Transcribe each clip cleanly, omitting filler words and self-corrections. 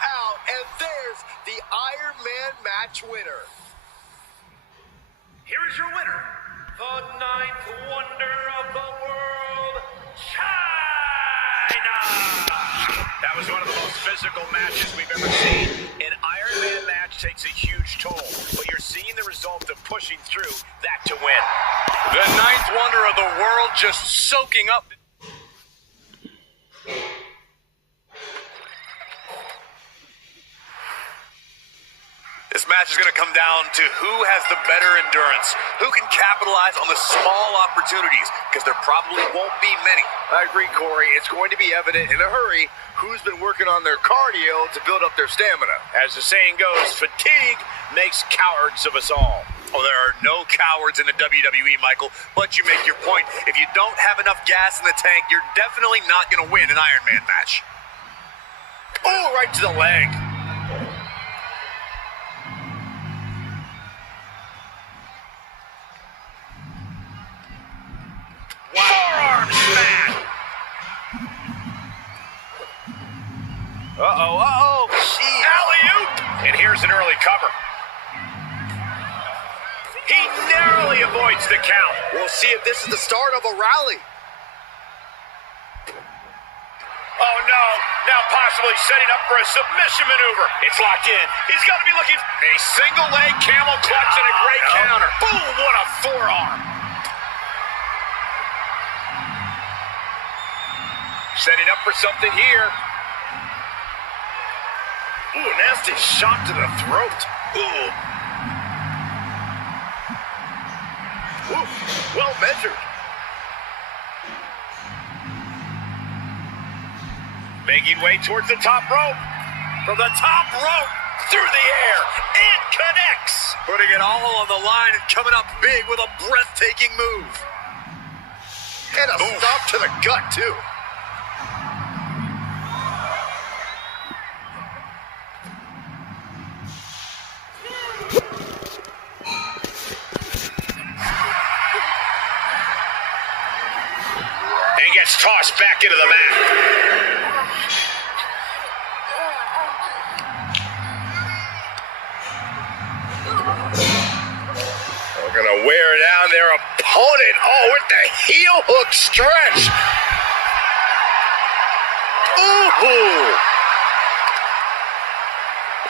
out, and there's the Iron Man match winner. Here is your winner, the ninth wonder of the world, China! That was one of the most physical matches we've ever seen. An Iron Man match takes a huge toll, but you're seeing the result of pushing through that to win. The ninth wonder of the world just soaking up. This match is going to come down to who has the better endurance, who can capitalize on the small opportunities, because there probably won't be many. I agree, Corey. It's going to be evident in a hurry who's been working on their cardio to build up their stamina. As the saying goes, fatigue makes cowards of us all. Oh, there are no cowards in the WWE, Michael, but you make your point. If you don't have enough gas in the tank, you're definitely not going to win an Iron Man match. Oh, right to the leg. Forearm smash! Uh-oh. Alley-oop! And here's an early cover. He narrowly avoids the count. We'll see if this is the start of a rally. Oh, no. Now possibly setting up for a submission maneuver. It's locked in. He's got to be looking. A single leg camel clutch and a great counter. Boom, what a forearm. Setting up for something here. Ooh, nasty shot to the throat. Ooh. Ooh, well measured. Making way towards the top rope. From the top rope, through the air, and connects. Putting it all on the line and coming up big with a breathtaking move. And a stop to the gut, too. And gets tossed back into the mat. They're gonna wear down their opponent. Oh, with the heel hook stretch. Ooh.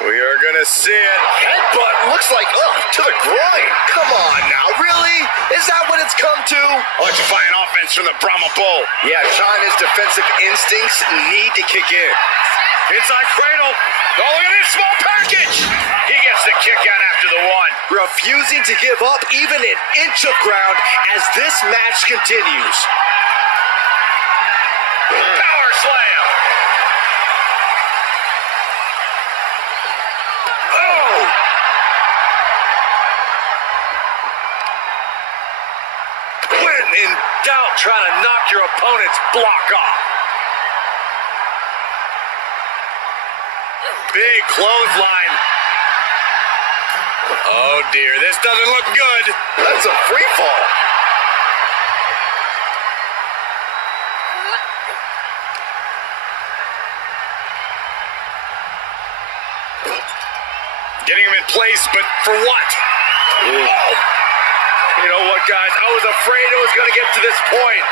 We are gonna see it. Headbutt looks like to the groin. Come on now, really? Is that what it's come to? Electrifying offense from the Brahma Bull. Yeah, China's defensive instincts need to kick in. Inside cradle. Oh, look at this small package. He gets the kick out after the one. Refusing to give up even an inch of ground as this match continues. Power slam. Oh. When in doubt, try to knock your opponent's block off. Big clothesline. Oh, dear. This doesn't look good. That's a free fall. Getting him in place, but for what? Oh. You know what, guys? I was afraid it was going to get to this point.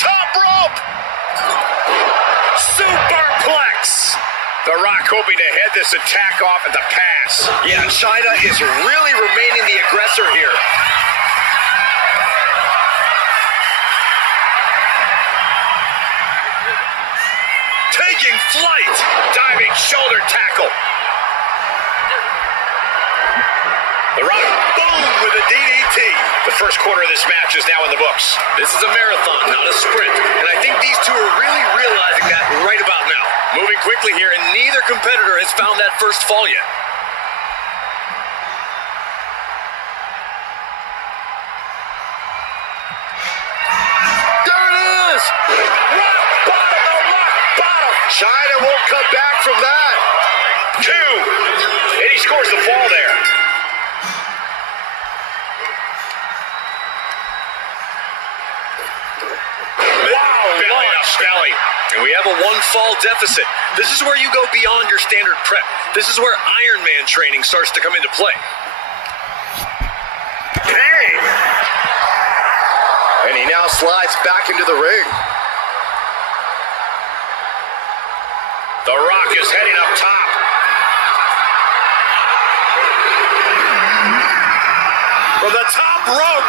Top rope. Superplex. The Rock hoping to head this attack off at the pass. Yeah, China is really remaining the aggressor here. Taking flight. Diving shoulder tackle. The Rock, boom, with a DDT. The first quarter of this match is now in the books. This is a marathon, not a sprint. And I think these two are really realizing that right about now. Moving quickly here, and neither competitor has found that first fall yet. There it is! Rock bottom, the rock bottom. China won't come back from that. 2. And he scores the fall there. Wow, belly to belly. And we have a one-fall deficit. This is where you go beyond your standard prep. This is where Iron Man training starts to come into play. Hey! And he now slides back into the ring. The Rock is heading up top. From the top rope.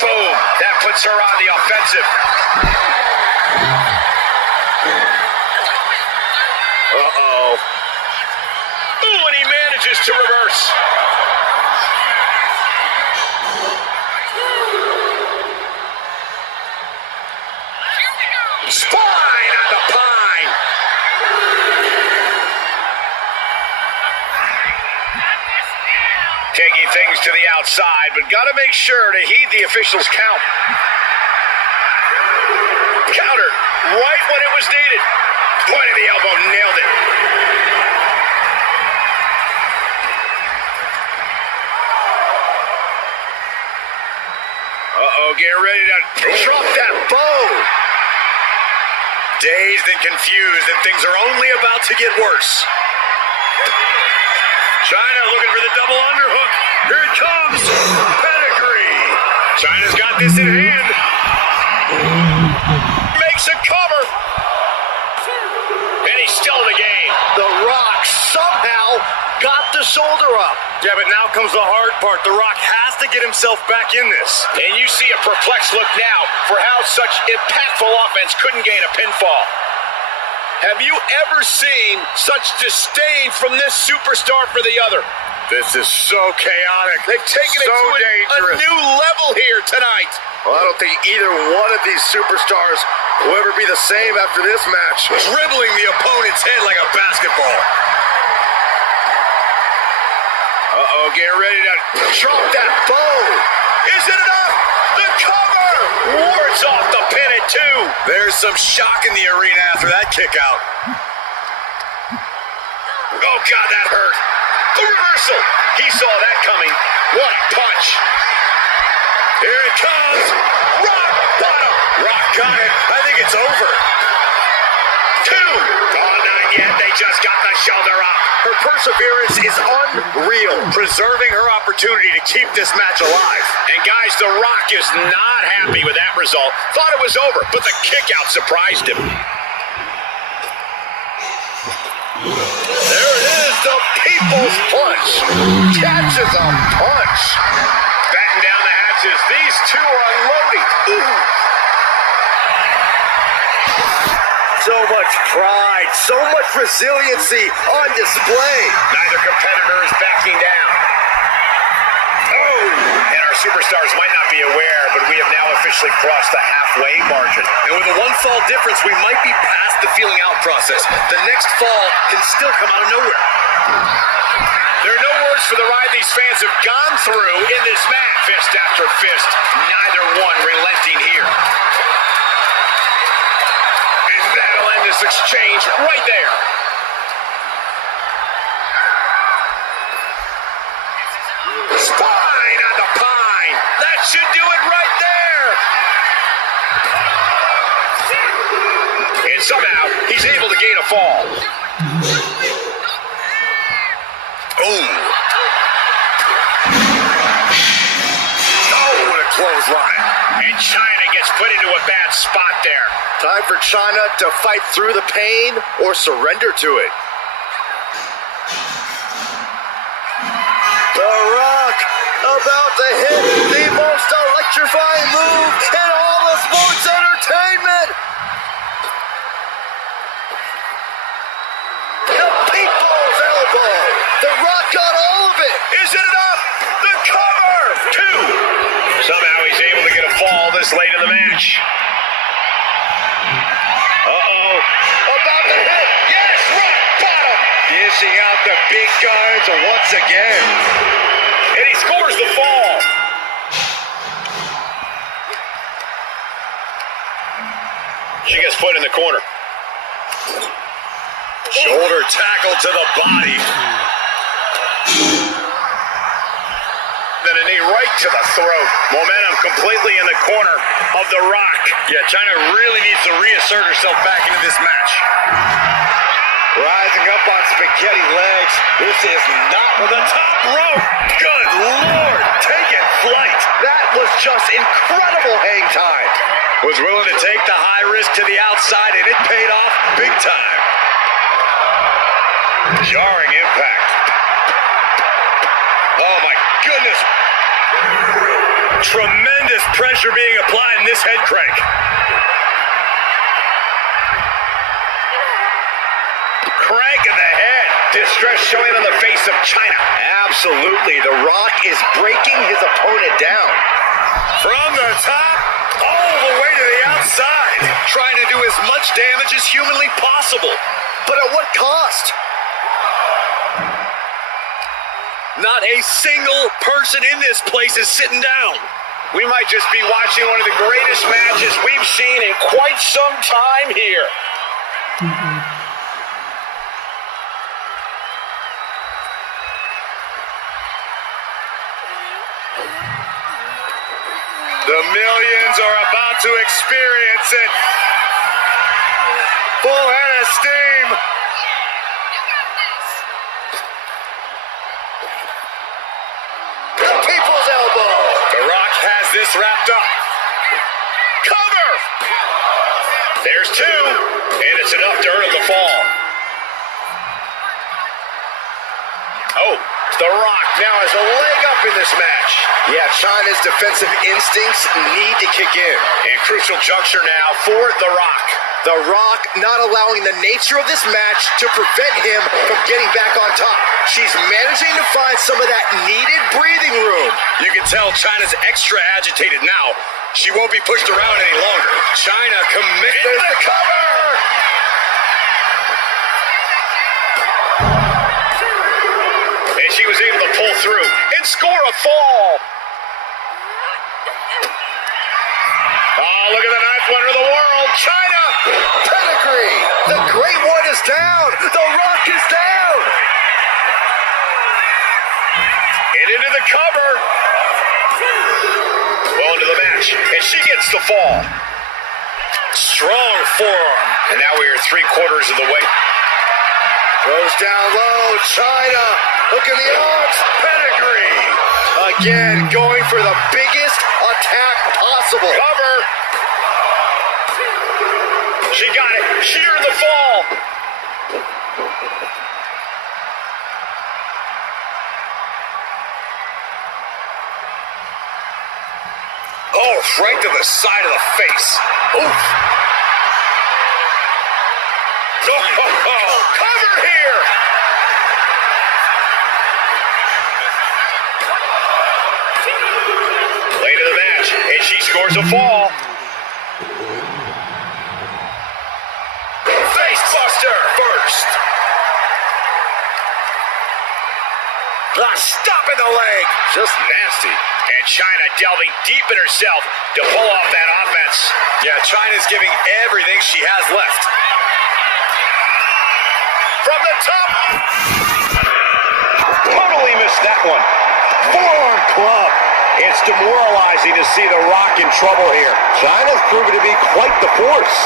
Boom. That puts her on the offensive. Uh-oh. Ooh, and he manages to reverse. Spine on the pine. Taking things to the outside, but got to make sure to heed the officials' count. Counter right when it was needed. Point of the elbow, nailed it. Uh-oh, get ready to drop that bow. Dazed and confused, and things are only about to get worse. China looking for the double underhook. Here it comes. Pedigree. China's got this in hand. Makes a cover. And he's still in the game. The Rock somehow got the shoulder up. Yeah, but now comes the hard part. The Rock has to get himself back in this. And you see a perplexed look now for how such impactful offense couldn't gain a pinfall. Have you ever seen such disdain from this superstar for the other? This is so chaotic. They've taken it to a new level here tonight. Well, I don't think either one of these superstars will ever be the same after this match. Dribbling the opponent's head like a basketball. Uh-oh, get ready to drop that bow. Is it enough? The cover! Wards off the pin at 2. There's some shock in the arena after that kick out. Oh, God, that hurt. The reversal. He saw that coming. What a punch. Here it comes. Rock bottom. Rock got it. I think it's over. 2. Oh, not yet. They just got the shoulder up. Her perseverance is unreal, preserving her opportunity to keep this match alive. And guys, The Rock is not happy with that result. Thought it was over, but the kick out surprised him. There it is, the People's Punch. Catches a punch. Batten down the hatches. These two are unloading. Ooh. So much pride, so much resiliency on display. Neither competitor is backing down. Oh, and our superstars might not be aware, but we have now officially crossed the halfway margin. And with a one-fall difference, we might be past the feeling out process. The next fall can still come out of nowhere. There are no words for the ride these fans have gone through in this match. Fist after fist, neither one relenting here. And that'll end this exchange right there. Spine on the pine. That should do it right there. And somehow, he's able to gain a fall. Ooh. Oh, what a clothesline. And China gets put into a bad spot there. Time for China to fight through the pain or surrender to it. The Rock about to hit the most electrifying move in all of sports entertainment. The People's Elbow. The Rock got all of it. Is it enough? The cover! 2. Somehow he's able to get a fall this late in the match. Uh-oh. About to hit. Yes, rock bottom. Dishing out the big guns once again. And he scores the fall. She gets put in the corner. Shoulder tackle to the body. Then a knee right to the throat. Momentum completely in the corner of The Rock. Yeah, China really needs to reassert herself back into this match. Rising up on spaghetti legs. This is not For the top rope. Good Lord. Taking flight. That was just incredible hang time. Was willing to take the high risk to the outside, and it paid off big time. Jarring impact. Oh, my goodness. Tremendous pressure being applied in this head crank. Crank of the head. Distress showing on the face of China. Absolutely. The Rock is breaking his opponent down. From the top, all the way to the outside. Trying to do as much damage as humanly possible. But at what cost? Not a single person in this place is sitting down. We might just be watching one of the greatest matches we've seen in quite some time here. The millions are about to experience it. Full head of steam. The People's Elbow. The Rock has this wrapped up. Cover! There's two, and it's enough to earn him the fall. Oh, The Rock now has a leg up in this match. Yeah, China's defensive instincts need to kick in. And crucial juncture now for The Rock. The Rock not allowing the nature of this match to prevent him from getting back on top. She's managing to find some of that needed breathing room. You can tell China's extra agitated now. She won't be pushed around any longer. China commits to the cover! And she was able to pull through and score a fall. Oh, look at the ninth wonder of the world, China! Pedigree! The Great One is down! The Rock is down! And into the cover. Well into the match, and she gets the fall. Strong forearm. And now we are 3/4 of the way. Goes down low, China. Look at the arms, Pedigree. Again, going for the biggest attack possible. Cover. She got it. She earned the fall. Oh, right to the side of the face. Oof. Oh, cover here. Late in the match, and she scores a fall. Facebuster first. Stopping the leg. Just nasty. And China delving deep in herself to pull off that offense. Yeah, China's giving everything she has left. From the top. Totally missed that one. Forearm club. It's demoralizing to see The Rock in trouble here. China's proven to be quite the force.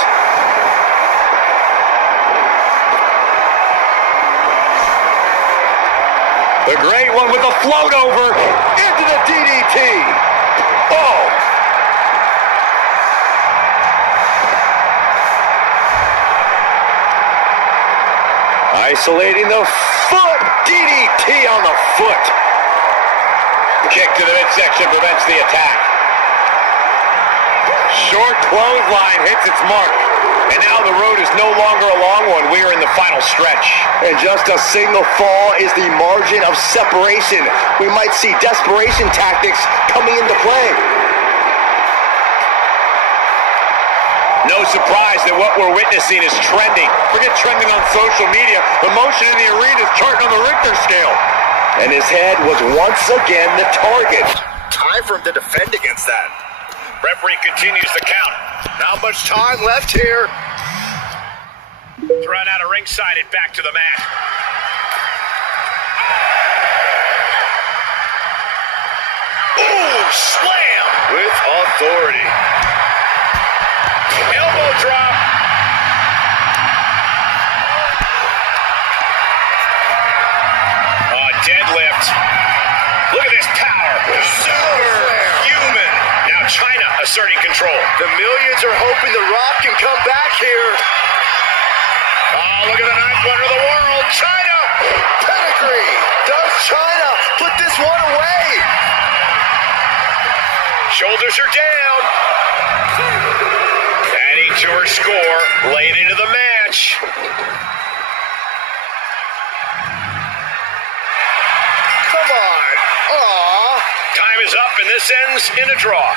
The Great One with a float over into the DDT. Oh. Isolating the foot. DDT on the foot. Kick to the midsection prevents the attack. Short clothesline hits its mark. And now the road is no longer a long one. We are in the final stretch. And just a single fall is the margin of separation. We might see desperation tactics coming into play. No surprise that what we're witnessing is trending. Forget trending on social media. The motion in the arena is charting on the Richter scale. And his head was once again the target. Time for him to defend against that. Referee continues the count. Not much time left here. Thrown out of ringside and back to the mat. asserting control. The millions are hoping The Rock can come back here. Oh, look at the ninth wonder of the world, China! Pedigree. Does China put this one away? Shoulders are down. Adding to her score, late into the match. Come on. Aw. Time is up, and this ends in a draw.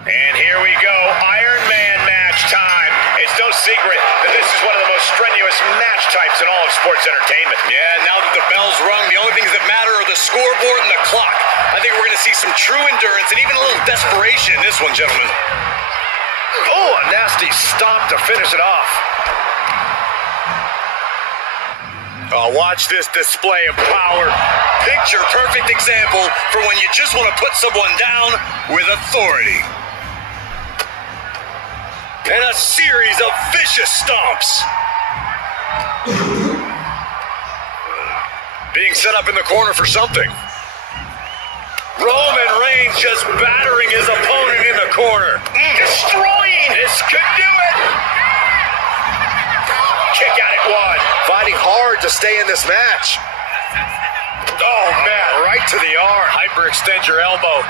And here we go, Iron Man match time. It's no secret that this is one of the most strenuous match types in all of sports entertainment. Yeah, now that the bell's rung, the only things that matter are the scoreboard and the clock. I think we're going to see some true endurance and even a little desperation in this one, gentlemen. Oh, a nasty stomp to finish it off. Oh, watch this display of power. Picture perfect example for when you just want to put someone down with authority. And a series of vicious stomps. Being set up in the corner for something. Roman Reigns just battering his opponent in the corner. Destroying! This could do it! Kick out at one. Fighting hard to stay in this match. Oh, man, right to the arm. Hyperextend your elbow.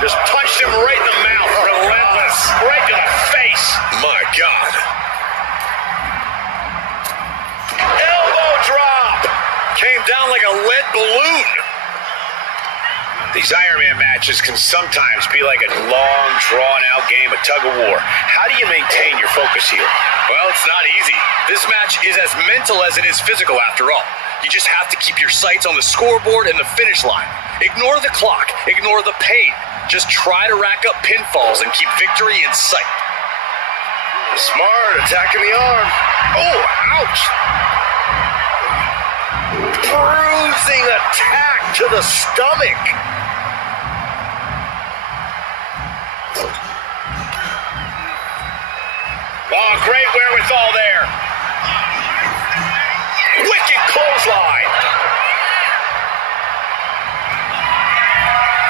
Just punched him right in the mouth. Relentless. Right to the face. My God. Elbow drop. Came down like a lead balloon. These Iron Man matches can sometimes be like a long, drawn-out game of tug-of-war. How do you maintain your focus here? Well, it's not easy. This match is as mental as it is physical, after all. You just have to keep your sights on the scoreboard and the finish line. Ignore the clock. Ignore the pain. Just try to rack up pinfalls and keep victory in sight. Smart, attacking the arm. Oh, ouch. Bruising attack to the stomach. Oh, great wherewithal there. Wicked clothesline.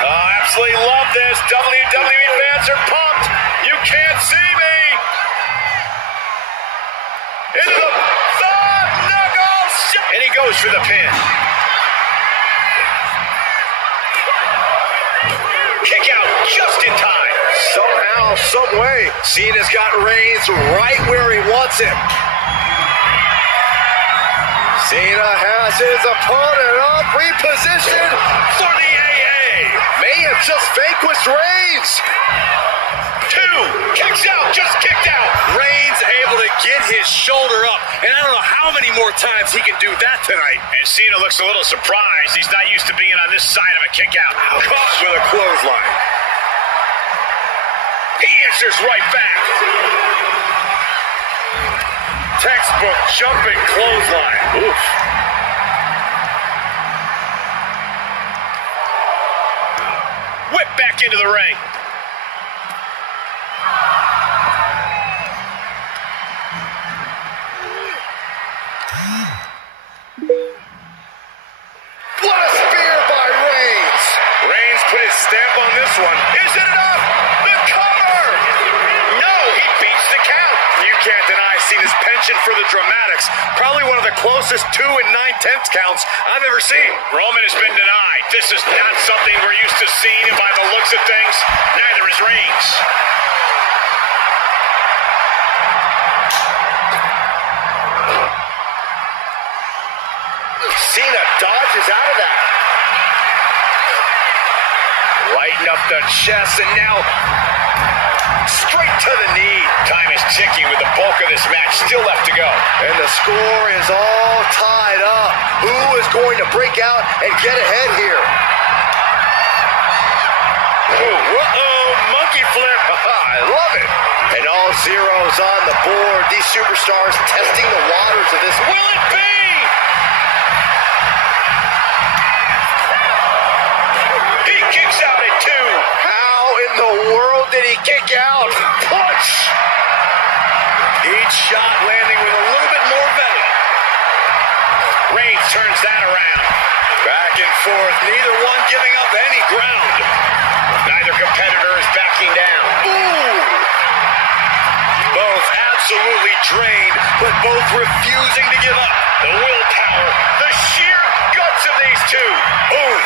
Oh, absolutely love this. WWE fans are pumped. You can't see me. Into the knuckles. And he goes for the pin. Kick out just in time. Somehow, some way, Cena's got Reigns right where he wants him. Cena has his opponent up, repositioned For the AA. may have just vanquished Reigns. 2, kicks out, just kicked out. Reigns able to get his shoulder up, and I don't know how many more times he can do that tonight. And Cena looks a little surprised. He's not used to being on this side of a kick out. Caught with a clothesline. He answers right back. Textbook jumping clothesline. Oof. Whip back into the ring. What a spear by Reigns. Reigns put his stamp on this one. Is it enough? The cover! attention for the dramatics. Probably one of the closest 2 9/10 counts I've ever seen. Roman has been denied. This is not something we're used to seeing, and by the looks of things, neither is Reigns. Cena dodges out of that. Lighten up the chest, and now straight to the knee. Time is ticking with the bulk of this match still left to go. And the score is all tied up. Who is going to break out and get ahead here? Uh-oh, monkey flip. I love it. And all zeros on the board. These superstars testing the waters of this. Will it be? He kicks out at 2. How in the world did he kick out? Punch! Each shot landing with a little bit more venom. Reigns turns that around. Back and forth, neither one giving up any ground. Neither competitor is backing down. Ooh! Both absolutely drained, but both refusing to give up. The willpower, the sheer guts of these two. Boom!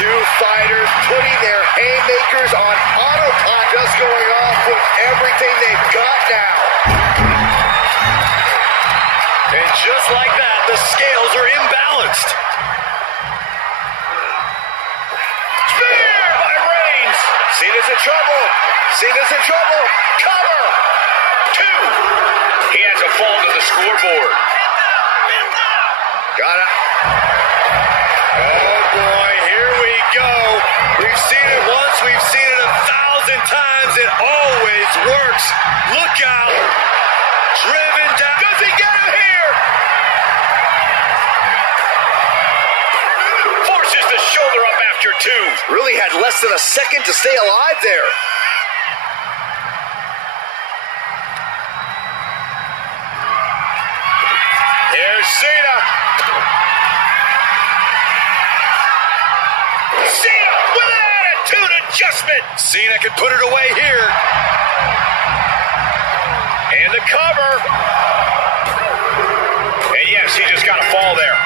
Two fighters putting their haymakers on autopilot, just going off with everything they've got now. And just like that, the scales are imbalanced. Spear by Reigns. Cena's in trouble. Cena's in trouble. Cover. 2. He has a fall to the scoreboard. Got it. Oh boy, here we go. We've seen it once, we've seen it 1,000 times. It always works. Look out. Driven down. Does he get him here? Forces the shoulder up after 2. Really had less than a second to stay alive there. Here's Cena. Cena with an attitude adjustment. Cena can put it away here. And the cover. And yes, he just got a fall there.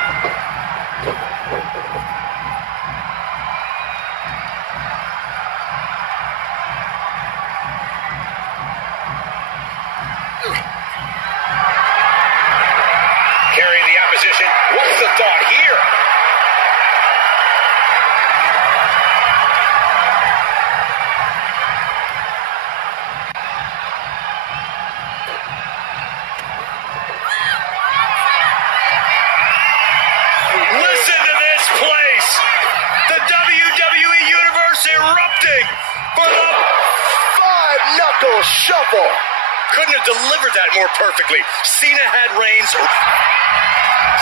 Carry the opposition. What's the thought here? Listen to this place. The WWE Universe erupting for the... Five-knuckle shuffle. Couldn't have delivered that more perfectly. Cena had Reigns.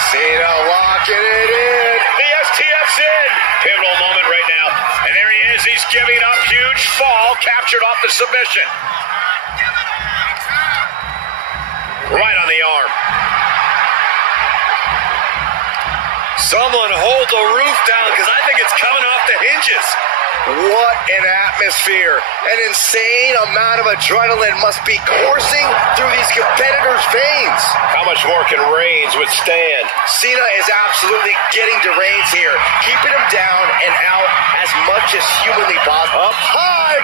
Cena locking it in. The STF's in. Pivotal moment right now. And there he is. He's giving up. Huge fall. Captured off the submission. Right on the arm. Someone hold the roof down because I think it's coming off the hinges. What an atmosphere. An insane amount of adrenaline must be coursing through these competitors' veins. How much more can Reigns withstand? Cena is absolutely getting to Reigns here, keeping him down and out as much as humanly possible. Up high.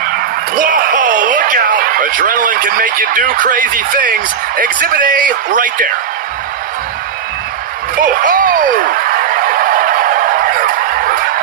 Whoa, look out. Adrenaline can make you do crazy things. Exhibit A right there. Oh!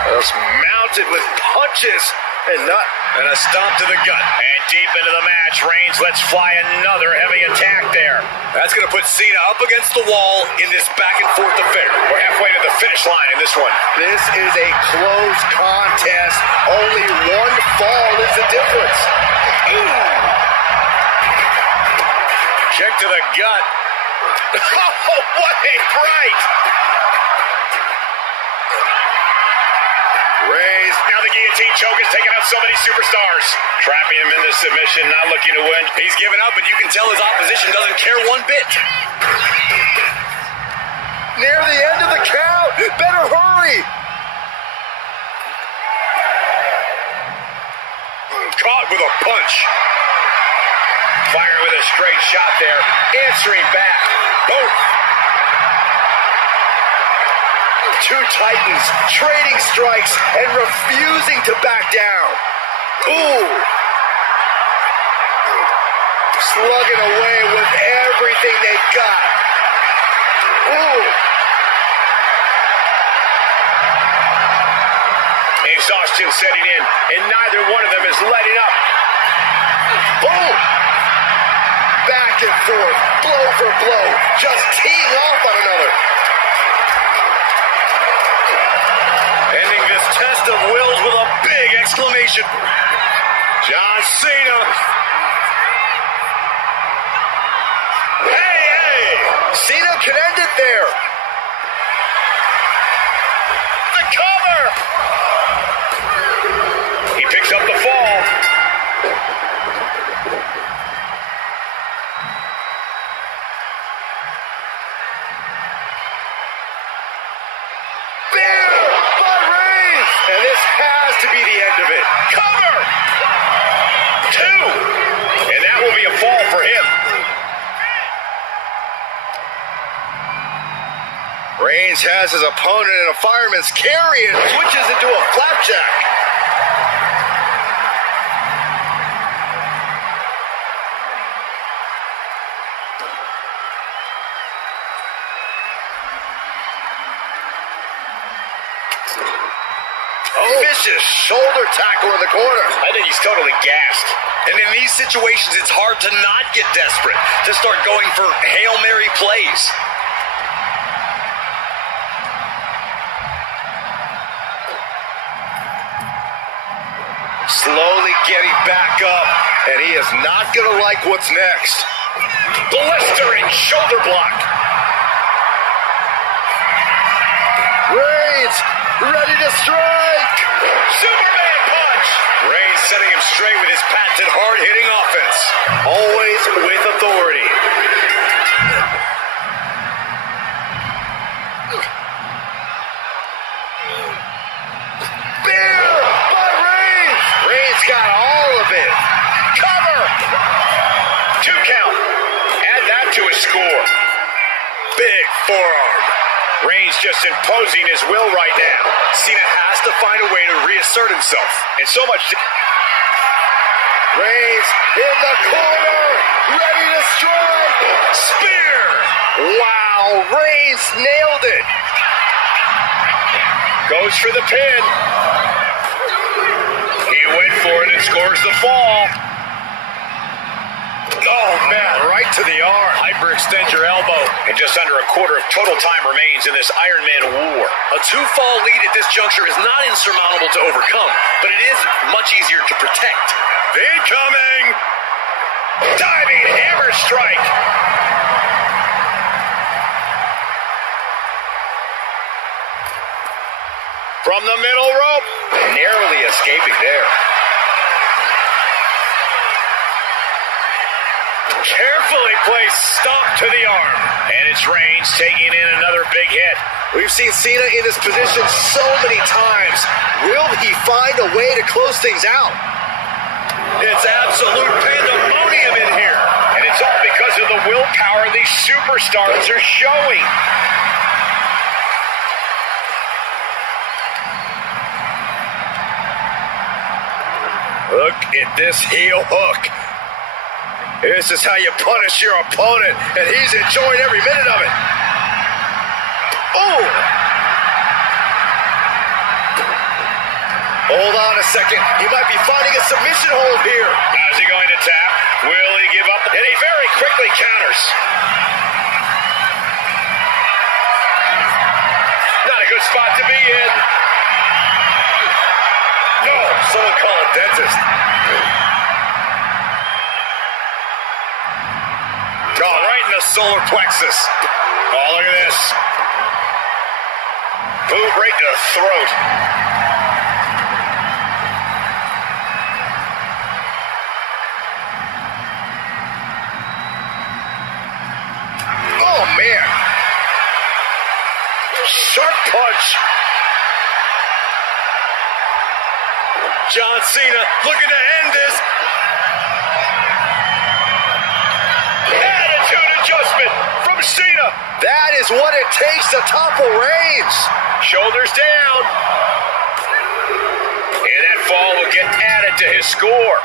Just mounted with punches and a stomp to the gut. And deep into the match, Reigns lets fly another heavy attack there. That's going to put Cena up against the wall in this back-and-forth affair. We're halfway to the finish line in this one. This is a close contest. Only one fall is the difference. Ooh. Kick to the gut. Oh, what a fright! Reigns, now the guillotine choke is taking out so many superstars. Trapping him in the submission, not looking to win. He's giving up, but you can tell his opposition doesn't care one bit. Near the end of the count. Better hurry. Caught with a punch. straight shot there, answering back. Boom. Two titans trading strikes and refusing to back down. Ooh. Slugging away with everything they've got. Ooh. Exhaustion setting in, and neither one of them is letting up. Boom. Back and forth, blow for blow, just teeing off on another. Ending this test of wills with a big exclamation. John Cena. Hey! Cena can end it there. The cover. He picks up the fall. And this has to be the end of it. Cover! 2! And that will be a fall for him. Reigns has his opponent in a fireman's carry and switches into a flapjack. Vicious shoulder tackle in the corner. I think he's totally gassed. And in these situations, it's hard to not get desperate, to start going for Hail Mary plays. Slowly getting back up, and he is not going to like what's next. Blistering shoulder block. Reigns ready to strike. Superman punch. Reigns setting him straight with his patented hard-hitting offense. Always with authority. Spear by Reigns. Reigns got all of it. Cover. 2 count. Add that to his score. Big forearm. Reigns just imposing his will right now. Cena has to find a way to reassert himself. And so much to... Reigns in the corner, ready to strike. Spear! Wow, Reigns nailed it. Goes for the pin. He went for it and scores the fall. Oh, man, right to the arm. Hyperextend your elbow. And just under a quarter of total time remains in this Iron Man war. A 2-fall lead at this juncture is not insurmountable to overcome, but it is much easier to protect. Incoming! Diving hammer strike! From the middle rope. Narrowly escaping there. Carefully placed stomp to the arm. And it's Reigns taking in another big hit. We've seen Cena in this position so many times. Will he find a way to close things out? It's absolute pandemonium in here. And it's all because of the willpower these superstars are showing. Look at this heel hook. This is how you punish your opponent, and he's enjoying every minute of it. Oh! Hold on a second. He might be finding a submission hold here. How's he going to tap? Will he give up? And he very quickly counters. Not a good spot to be in. No, someone call a dentist. Oh, right in the solar plexus. Oh, look at this. Boot right to the throat. Oh, man. Sharp punch. John Cena looking to end this. Cena. That is what it takes to topple Reigns. Shoulders down. And that fall will get added to his score.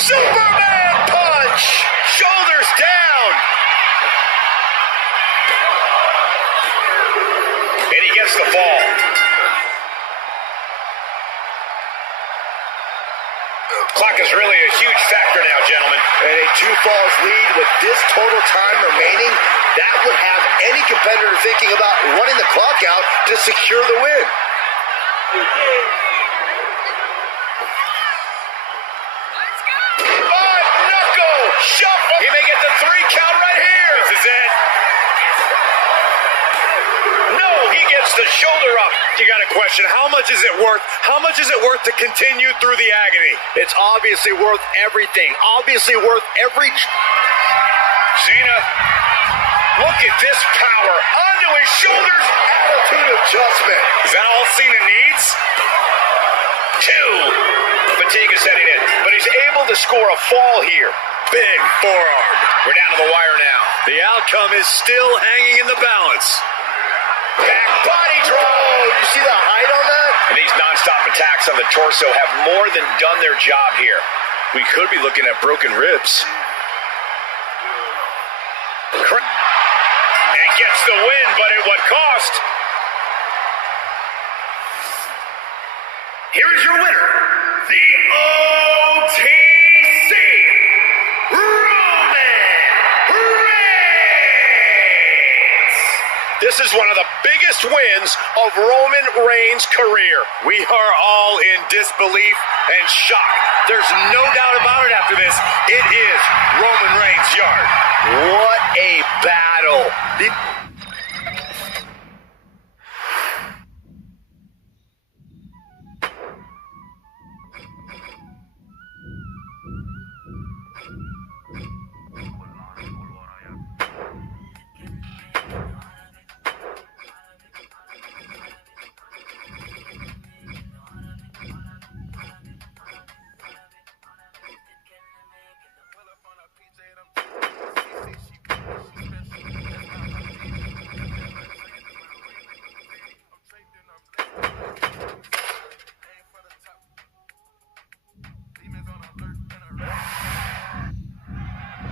Superman punch! Shoulders down! And he gets the fall. Clock is really a huge factor now, gentlemen. And a 2 falls lead with this total time remaining, that would have any competitor thinking about running the clock out to secure the win. Knuckle! Shuffle! He may get the 3 count right here. This is it. No, he gets the shoulder up. You got a question. How much is it worth? How much is it worth to continue through the agony? It's obviously worth everything. Obviously worth every... Cena, look at this power. Onto his shoulders. attitude adjustment. Is that all Cena needs? 2. Fatigue is setting in, but he's able to score a fall here. Big forearm. We're down to the wire now. The outcome is still hanging in the balance. Back body drop. You see the height on that? And these non-stop attacks on the torso have more than done their job here. We could be looking at broken ribs. And gets the win, but at what cost? Here is your winner, the OTC Roman Reigns. This is one of the biggest wins of Roman Reigns' career. We are all in disbelief and shock. There's no doubt about it after this. It is Roman Reigns' yard. What a battle.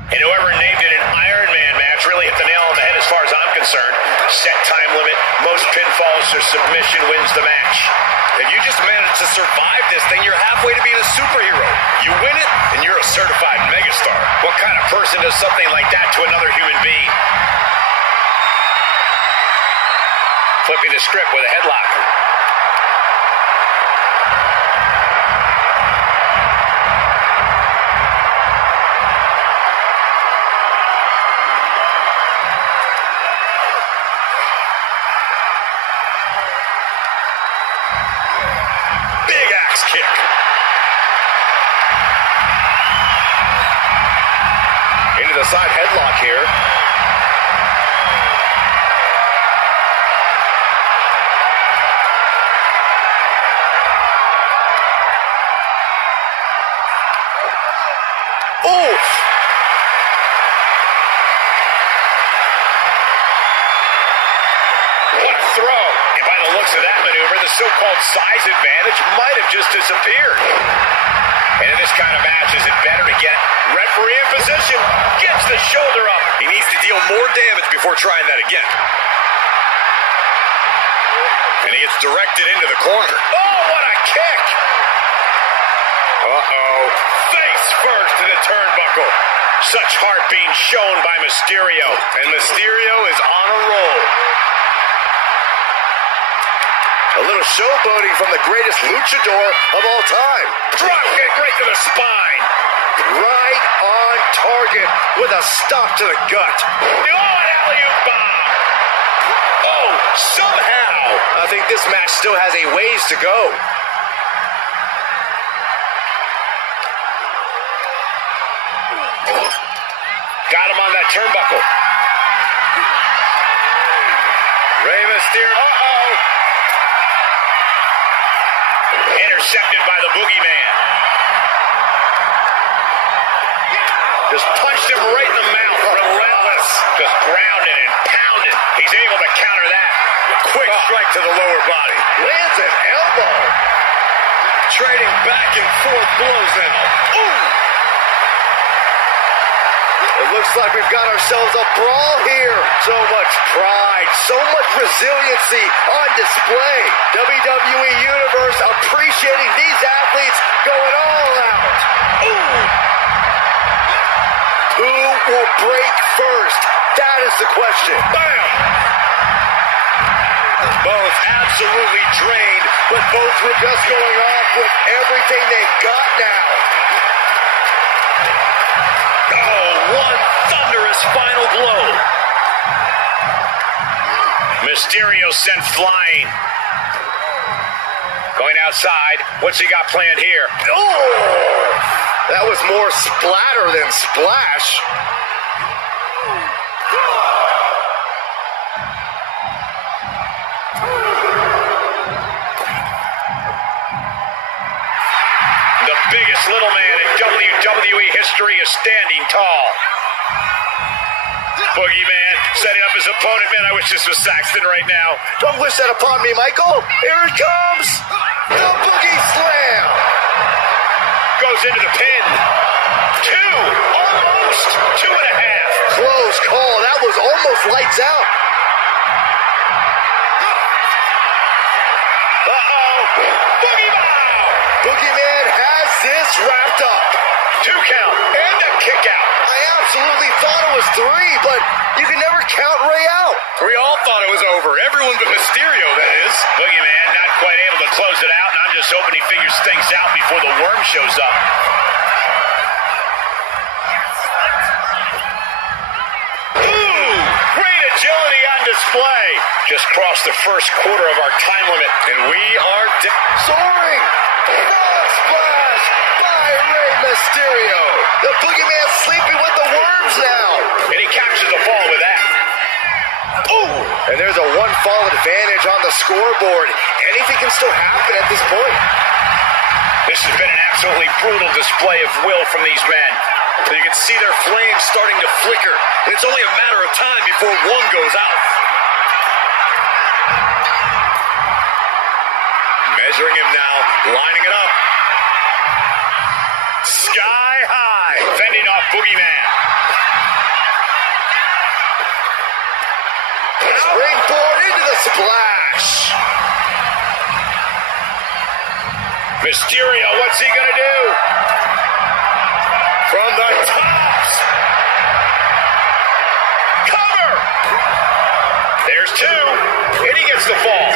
And whoever named it an Iron Man match really hit the nail on the head as far as I'm concerned. Set time limit, most pinfalls or submission wins the match. If you just manage to survive this thing, you're halfway to being a superhero. You win it, and you're a certified megastar. What kind of person does something like that to another human being? Flipping the script with a headlock. Kick. Into the side headlock here. Oof. What a throw. And by the looks of that maneuver, the so-called size advantage might have just disappeared. And in this kind of match, is it better to get referee in position? Gets the shoulder up. He needs to deal more damage before trying that again. And he gets directed into the corner. Oh, what a kick! Uh-oh. Face first to the turnbuckle. Such heart being shown by Mysterio. And Mysterio is on a roll. A little showboating from the greatest luchador of all time. Drop kick right to the spine. Right on target with a stop to the gut. Oh, an alley-oop bomb. Oh, somehow. I think this match still has a ways to go. Got him on that turnbuckle. Rey Mysterio. Intercepted by the boogeyman. Just punched him right in the mouth. Relentless. Just grounded and pounded. He's able to counter that. Quick strike to the lower body. Lands an elbow. Trading back and forth blows now. Ooh! It looks like we've got ourselves a brawl here. So much pride, so much resiliency on display. WWE Universe appreciating these athletes going all out. Ooh! Who will break first? That is the question. Bam! Both absolutely drained, but both were just going off with everything they've got now. Oh, one thunderous final blow. Mysterio sent flying. Going outside. What's he got planned here? Oh! That was more splatter than splash. The biggest little man in WWE history is standing tall. Boogeyman setting up his opponent. Man, I wish this was Saxton right now. Don't wish that upon me, Michael. Here it comes. The Boogie Slam. Goes into the pin. Two. Almost. 2.5. Close call. That was almost lights out. Boogie Bow. Boogeyman has this wrapped up. 2 count. And a kick out. I absolutely thought it was 3, but you can never count Ray out. We all thought it was over. Everyone but Mysterio, that is. Boogeyman not quite able to close it out, and I'm just hoping he figures things out before the worm shows up. Ooh, great agility on display. Just crossed the first quarter of our time limit, and we are Soaring. Frog splash by Rey Mysterio. The Boogeyman sleeping with the worms now. and he captures the ball with that. Ooh! And there's a one-fall advantage on the scoreboard. Anything can still happen at this point. This has been an absolutely brutal display of will from these men. You can see their flames starting to flicker, and it's only a matter of time before one goes out. Measuring him now, lining it up. Sky high, fending off Boogeyman. Springboard into the splash. Mysterio, what's he gonna do? From the tops. Cover. There's two, and he gets the fall.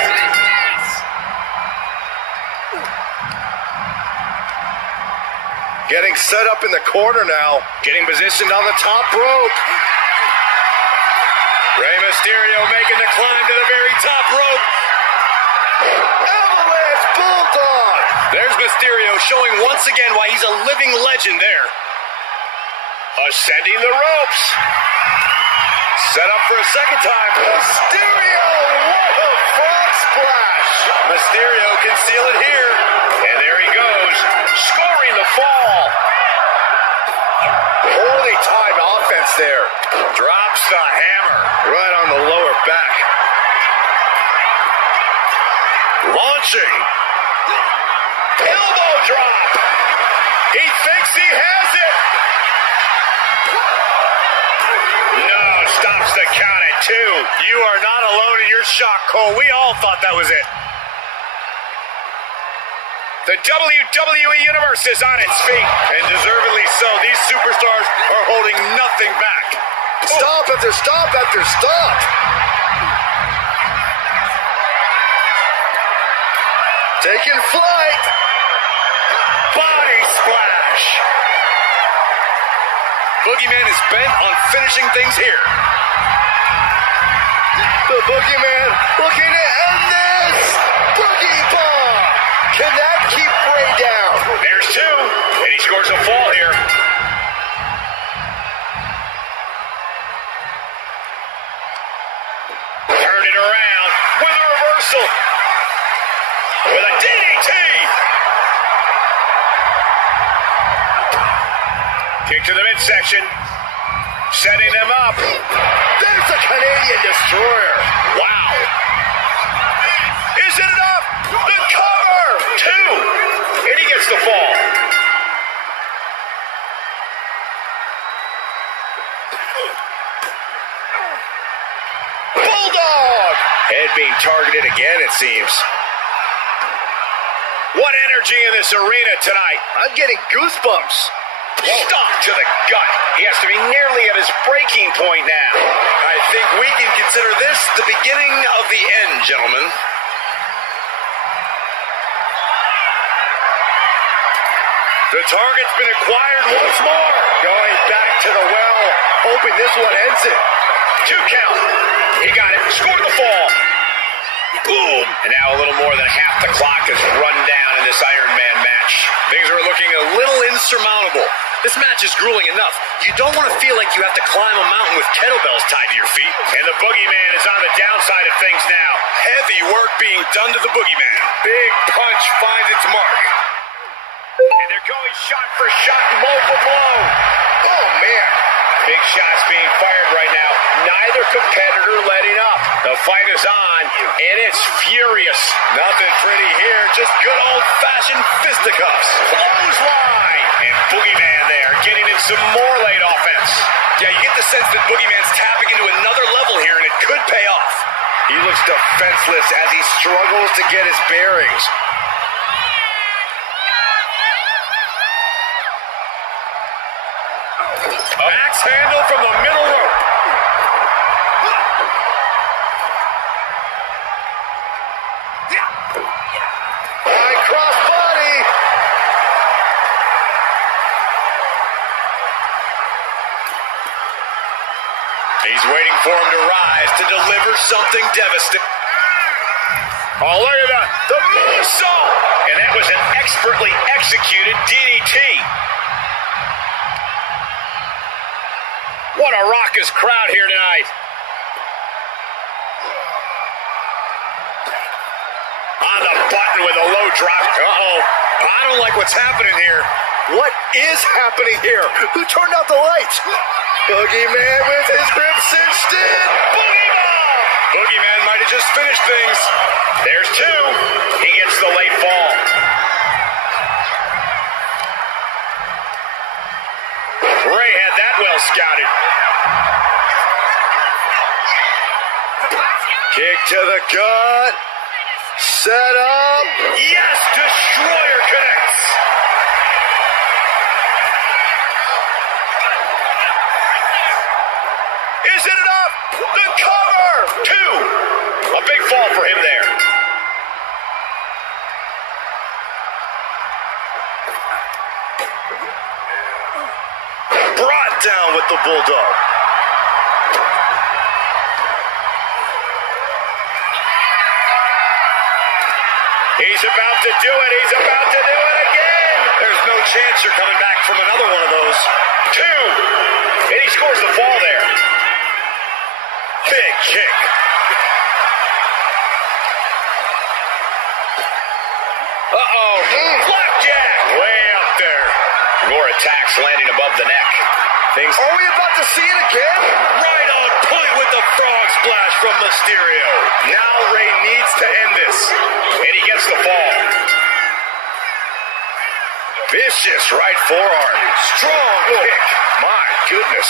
Getting set up in the corner now. Getting positioned on the top rope. Rey Mysterio making the climb to the very top rope. Avalanche Bulldog. There's Mysterio showing once again why he's a living legend there. Ascending the ropes. Set up for a second time. Mysterio, what a frog splash. Mysterio can seal it here. And there he goes, scoring the fall. Poorly timed offense there. Drops the hammer. Right on the lower back. Launching. Elbow drop. He thinks he has it. No, stops the count at 2. You are not alone in your shock, Cole. We all thought that was it. The WWE Universe is on its feet, and deservedly so. These superstars are holding nothing back. Stop after stop after stop. Taking flight. Body splash. Boogeyman is bent on finishing things here. The Boogeyman looking to end this. Boogie Bomb. Can that keep Ray down? There's 2, and he scores a fall here. Turn it around. Kick to the midsection. Setting them up. There's the Canadian Destroyer. Wow. Is it enough? The cover. 2. And he gets the fall. Bulldog. Head being targeted again, it seems. What energy in this arena tonight. I'm getting goosebumps. Stomp to the gut. He has to be nearly at his breaking point now. I think we can consider this the beginning of the end, gentlemen. The target's been acquired once more. Going back to the well, hoping this one ends it. 2 count. He got it. Scored the fall. Boom. And now a little more than half the clock is run down in this Iron Man match. Things are looking a little insurmountable. This match is grueling enough. You don't want to feel like you have to climb a mountain with kettlebells tied to your feet. And the Boogeyman is on the downside of things now. Heavy work being done to the Boogeyman. Big punch finds its mark. And they're going shot for shot, blow for blow. Oh, man. Big shots being fired right now. Neither competitor letting up. The fight is on, and it's furious. Nothing pretty here, just good old-fashioned fisticuffs. Clothesline! And Boogeyman there, getting in some more late offense. Yeah, you get the sense that Boogeyman's tapping into another level here, and it could pay off. He looks defenseless as he struggles to get his bearings. Axe handle from the middle rope. High cross body. He's waiting for him to rise to deliver something devastating. Oh, look at that. The moonsault. And that was an expertly executed DDT. What a raucous crowd here tonight. On the button with a low drop. Uh-oh. I don't like what's happening here. What is happening here? Who turned out the lights? Boogeyman with his grip cinched in. Boogie Bomb! Boogeyman might have just finished things. There's 2. He gets the late fall. Ray had that well scouted. Kick to the gut. Set up. Yes, Destroyer connects. Is it enough? The cover. 2. A big fall for him there. Brought down with the Bulldog. He's about to do it. He's about to do it again. There's no chance you're coming back from another one of those. 2. And he scores the fall there. Big kick. Uh-oh. Blackjack. Way up there. More attacks landing above the neck. Things. Are we about to see it again? Right on point with the frog splash from Mysterio. Now Ray needs to end this. And he gets the fall. Vicious right forearm. Strong kick. My goodness.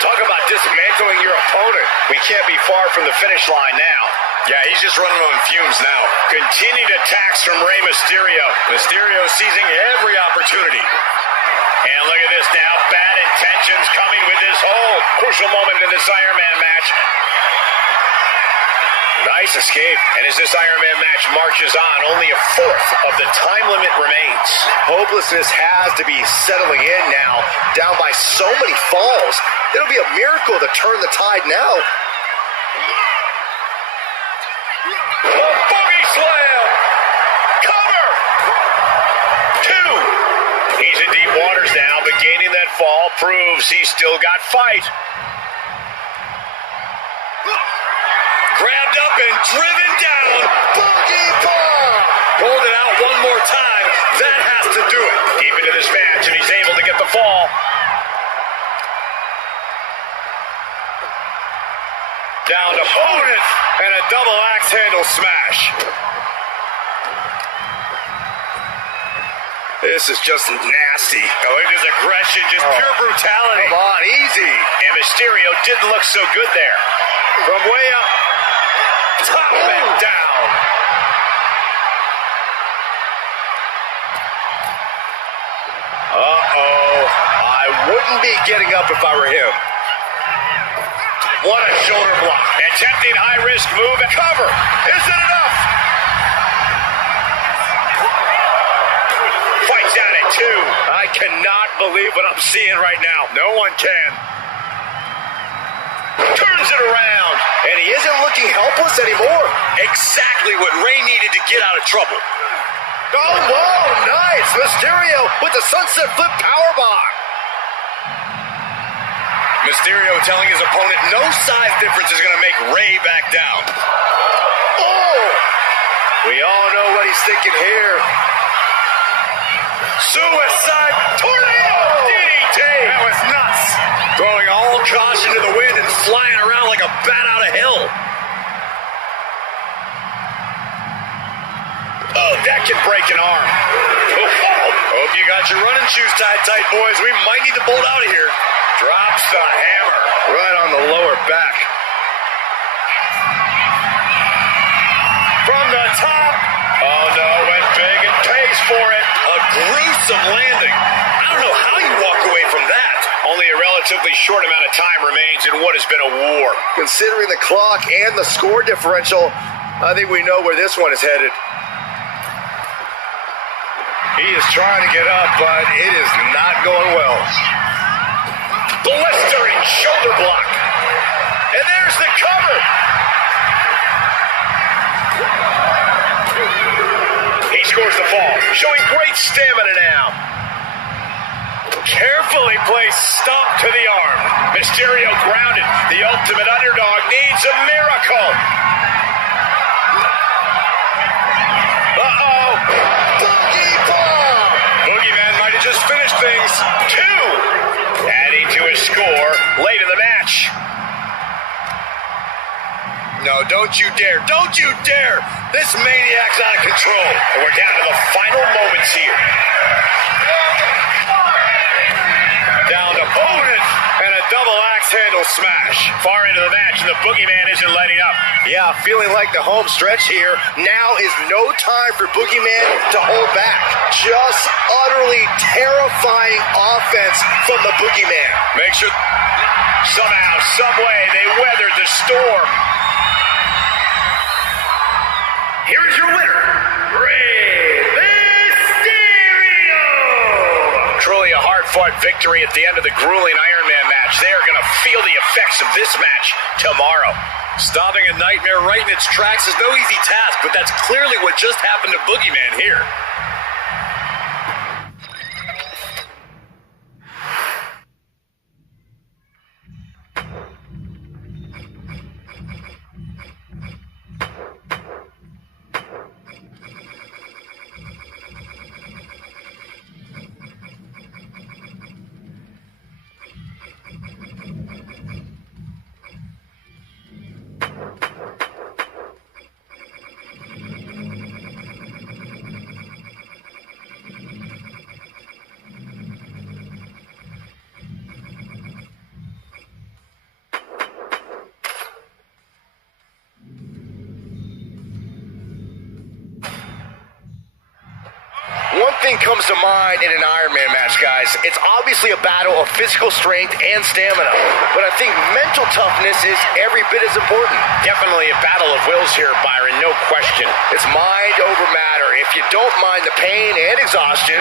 Talk about dismantling your opponent. We can't be far from the finish line now. Yeah, he's just running on fumes now. Continued attacks from Rey Mysterio. Mysterio seizing every opportunity. And look at this now. Bad intentions coming with this hold. Crucial moment in this Iron Man match. Nice escape. And as this Iron Man match marches on, only a fourth of the time limit remains. Hopelessness has to be settling in now, down by so many falls. It'll be a miracle to turn the tide now. The boogie slam. Cover. 2. He's in deep waters now, but gaining that fall proves he's still got fight. Grabbed up and driven down. Boogie bomb! Rolled it out one more time. That has to do it. Deep into this match, and he's able to get the fall. double axe handle smash. This is just nasty. Oh, look at his aggression, just pure brutality. Come on, easy. And Mysterio didn't look so good there. From way up, top and down. Uh-oh. I wouldn't be getting up if I were him. What a shoulder block. Attempting high-risk move and cover. Is it enough? Fights down at 2. I cannot believe what I'm seeing right now. No one can. Turns it around. And he isn't looking helpless anymore. Exactly what Ray needed to get out of trouble. Oh, whoa, nice. Mysterio with the sunset flip powerbomb. Mysterio telling his opponent no size difference is going to make Ray back down. Oh! We all know what he's thinking here. Suicide tornado DDT. That was nuts. Throwing all caution to the wind and flying around like a bat out of hell. Oh, that can break an arm. Hope you got your running shoes tied tight, boys. We might need to bolt out of here. Drops the hammer Right on the lower back. from the top. Oh no, went big and pays for it. A gruesome landing. I don't know how you walk away from that. Only a relatively short amount of time remains in what has been a war. Considering the clock and the score differential, I think we know where this one is headed. He is trying to get up, but it is not going well. Blistering shoulder block. And there's the cover. He scores the fall, showing great stamina now. Carefully placed stomp to the arm. Mysterio grounded. The ultimate underdog needs a miracle. Uh-oh. Boogie bomb! Boogeyman might have just finished things. 2. Adding to his score late in the match. No, don't you dare. Don't you dare. This maniac's out of control. And we're down to the final moments here. Down to opponent and a double axe handle smash. Far into the match, and the Boogeyman isn't letting up. Yeah, feeling like the home stretch here. Now is no time for Boogeyman to hold back. Just utterly terrifying offense from the Boogeyman. Make sure somehow, some way, they weathered the storm. Here is your winner, Rey Mysterio. Truly a hard-fought victory at the end of the grueling Iron Man match. They are going to feel the effects of this match tomorrow. Stopping a nightmare right in its tracks is no easy task, but that's clearly what just happened to Boogeyman here. One thing comes to mind in an Iron Man match, guys. It's obviously a battle of physical strength and stamina, but I think mental toughness is every bit as important. Definitely a battle of wills here, Byron, no question. It's mind over matter. If you don't mind the pain and exhaustion,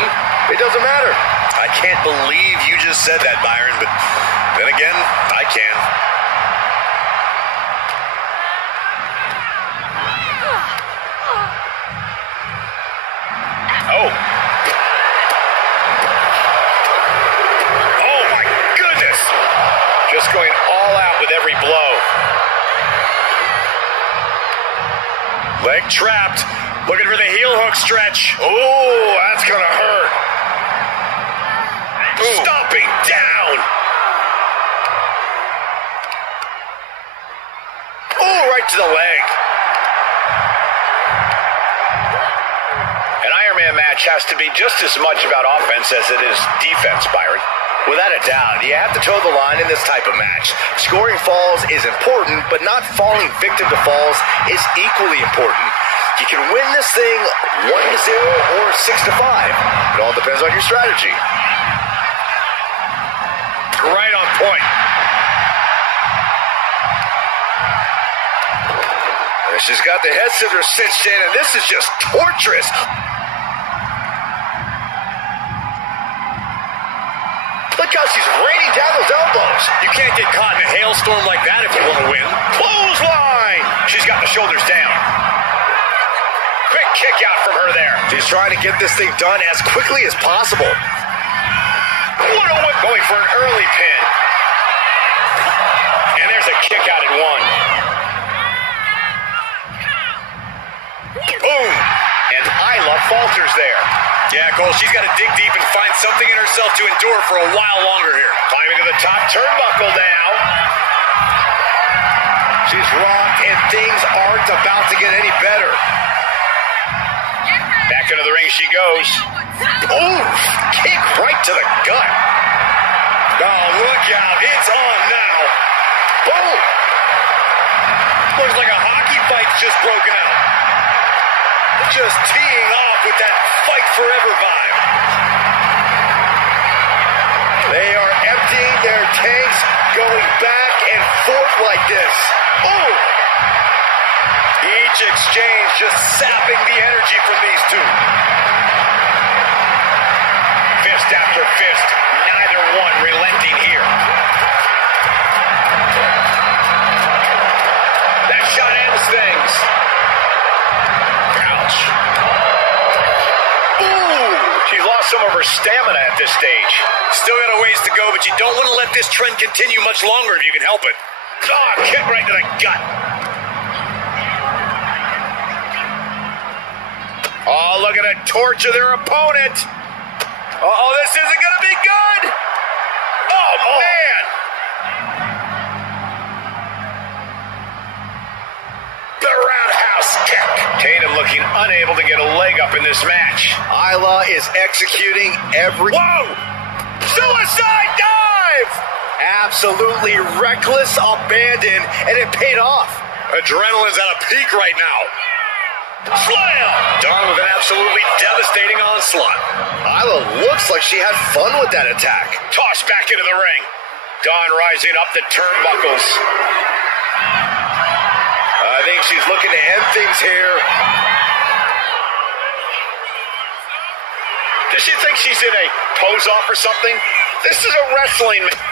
it doesn't matter. I can't believe you just said that, Byron, but then again, I can. Oh. Oh, my goodness. Just going all out with every blow. Leg trapped. Looking for the heel hook stretch. Oh, that's going to hurt. Ooh. Stomping down. Oh, right to the leg. has to be just as much about offense as it is defense, Byron. Without a doubt, you have to toe the line in this type of match. Scoring falls is important, but not falling victim to falls is equally important. You can win this thing 1-0 or 6-5. It all depends on your strategy. Right on point. And she's got the head scissors cinched in, and this is just torturous. Look how she's raining down those elbows. You can't get caught in a hailstorm like that if you want to win. Clothesline! She's got the shoulders down. Quick kick out from her there. She's trying to get this thing done as quickly as possible. What a whip, going for an early pin. And there's a kick out at one. Boom! And Isla falters there. Yeah, Cole, she's got to dig deep and find something in herself to endure for a while longer here. Climbing to the top turnbuckle now. She's rocked, and things aren't about to get any better. Back into the ring she goes. Ooh, kick right to the gut. Oh, look out. It's on now. Boom. Looks like a hockey fight's just broken out. Just teeing off with that fight forever vibe. They are emptying their tanks, going back and forth like this. Oh! Each exchange just sapping the energy from these two. Fist after fist, neither one relenting here. That shot ends things. Ouch. Ooh! She's lost some of her stamina at this stage. Still got a ways to go, but you don't want to let this trend continue much longer if you can help it. Ah, kick right to the gut. Oh, look at a torture their opponent. Uh-oh, this isn't going to be good. Oh, man. The roundhouse kick. Tatum looking unable to get a leg up in this match. Isla is executing every... Whoa! Suicide dive! Absolutely reckless abandon, and it paid off. Adrenaline's at a peak right now. Slam! Dawn with an absolutely devastating onslaught. Isla looks like she had fun with that attack. Tossed back into the ring. Dawn rising up the turnbuckles. I think she's looking to end things here. Does she think she's in a pose-off or something? This is a wrestling match.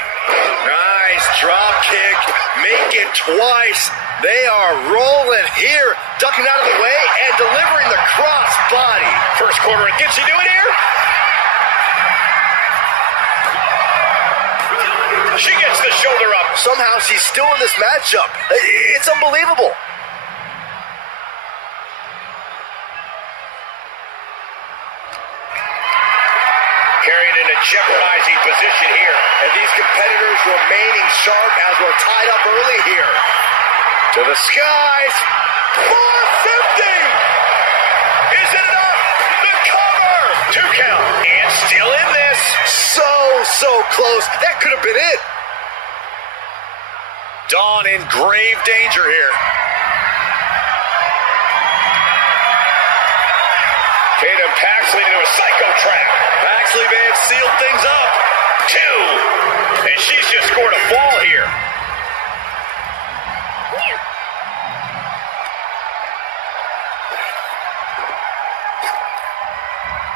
Nice drop kick. Make it twice. They are rolling here. Ducking out of the way and delivering the cross body. First quarter, can she do it here? She gets the shoulder up. Somehow she's still in this matchup. It's unbelievable. Carried in a jeopardizing position here. And these competitors remaining sharp as we're tied up early here. To the skies. 450! Is it enough? The cover! 2 count. And still in this. So close. That could have been it. Dawn in grave danger here. Tatum Paxley into a psycho trap. Paxley may have sealed things up. 2. And she's just scored a fall here.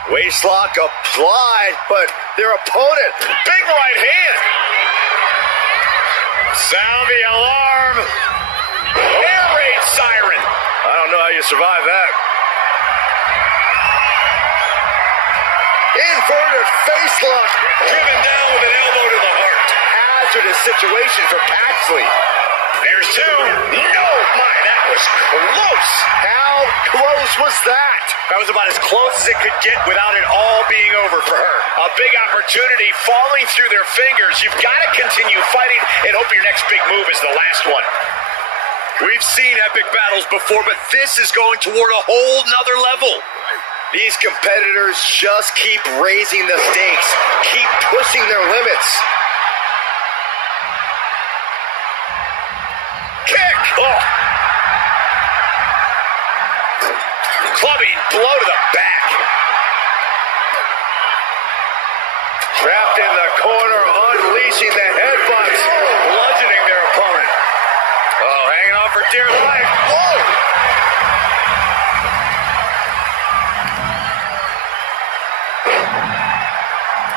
Waistlock applied, but their opponent. Big right hand. Sound the alarm. Air raid siren. I don't know how you survive that. Inverted face lock. Driven down with an elbow to the heart. Hazardous situation for Paxley. There's 2. No, my, that was close. How close was that? That was about as close as it could get without it all being over for her. A big opportunity falling through their fingers. You've got to continue fighting and hope your next big move is the last one. We've seen epic battles before, but this is going toward a whole nother level. These competitors just keep raising the stakes, keep pushing their limits. Kick! Oh. Clubbing blow to the back. Trapped in the corner, unleashing the headbutts, bludgeoning their opponent. Oh, hanging on for dear life. Whoa!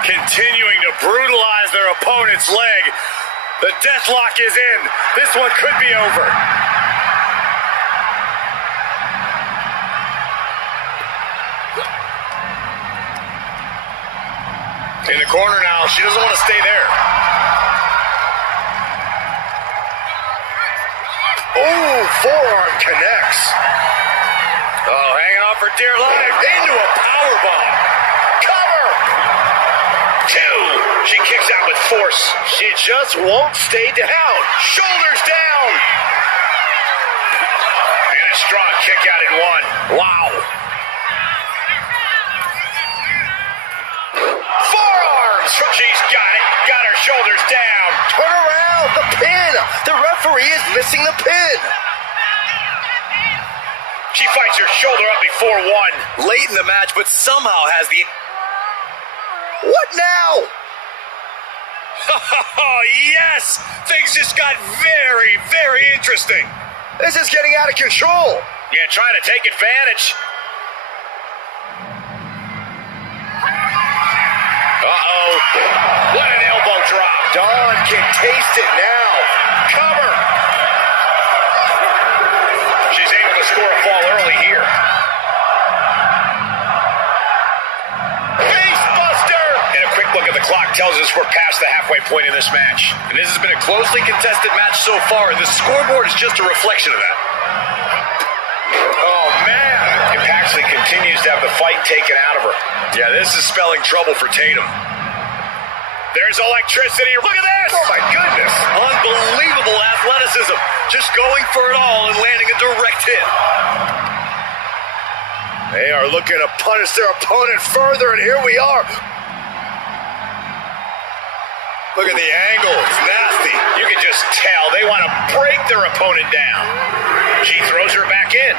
Continuing to brutalize their opponent's leg. The deathlock is in. This one could be over. In the corner now. She doesn't want to stay there. Oh, forearm connects. Oh, hanging on for dear life. Into a powerbomb. Cover. Two. She kicks out with force. She just won't stay down. Shoulders down. And a strong kick out at one. Wow. Forearms. She's got it. Got her shoulders down. Turn around. The pin. The referee is missing the pin. She fights her shoulder up before one. Late in the match, but somehow has the... What now? Oh, yes! Things just got very, very interesting. This is getting out of control. Yeah, trying to take advantage. Uh-oh. What an elbow drop. Dawn can taste it now. Cover. She's able to score a fall early here. Look at the clock tells us we're past the halfway point in this match. And this has been a closely contested match so far, and the scoreboard is just a reflection of that. Oh, man. And Paxley continues to have the fight taken out of her. Yeah, this is spelling trouble for Tatum. There's electricity. Look at this. Oh, my goodness. Unbelievable athleticism. Just going for it all and landing a direct hit. They are looking to punish their opponent further, and here we are. Look at the angle. It's nasty. You can just tell they want to break their opponent down. She throws her back in.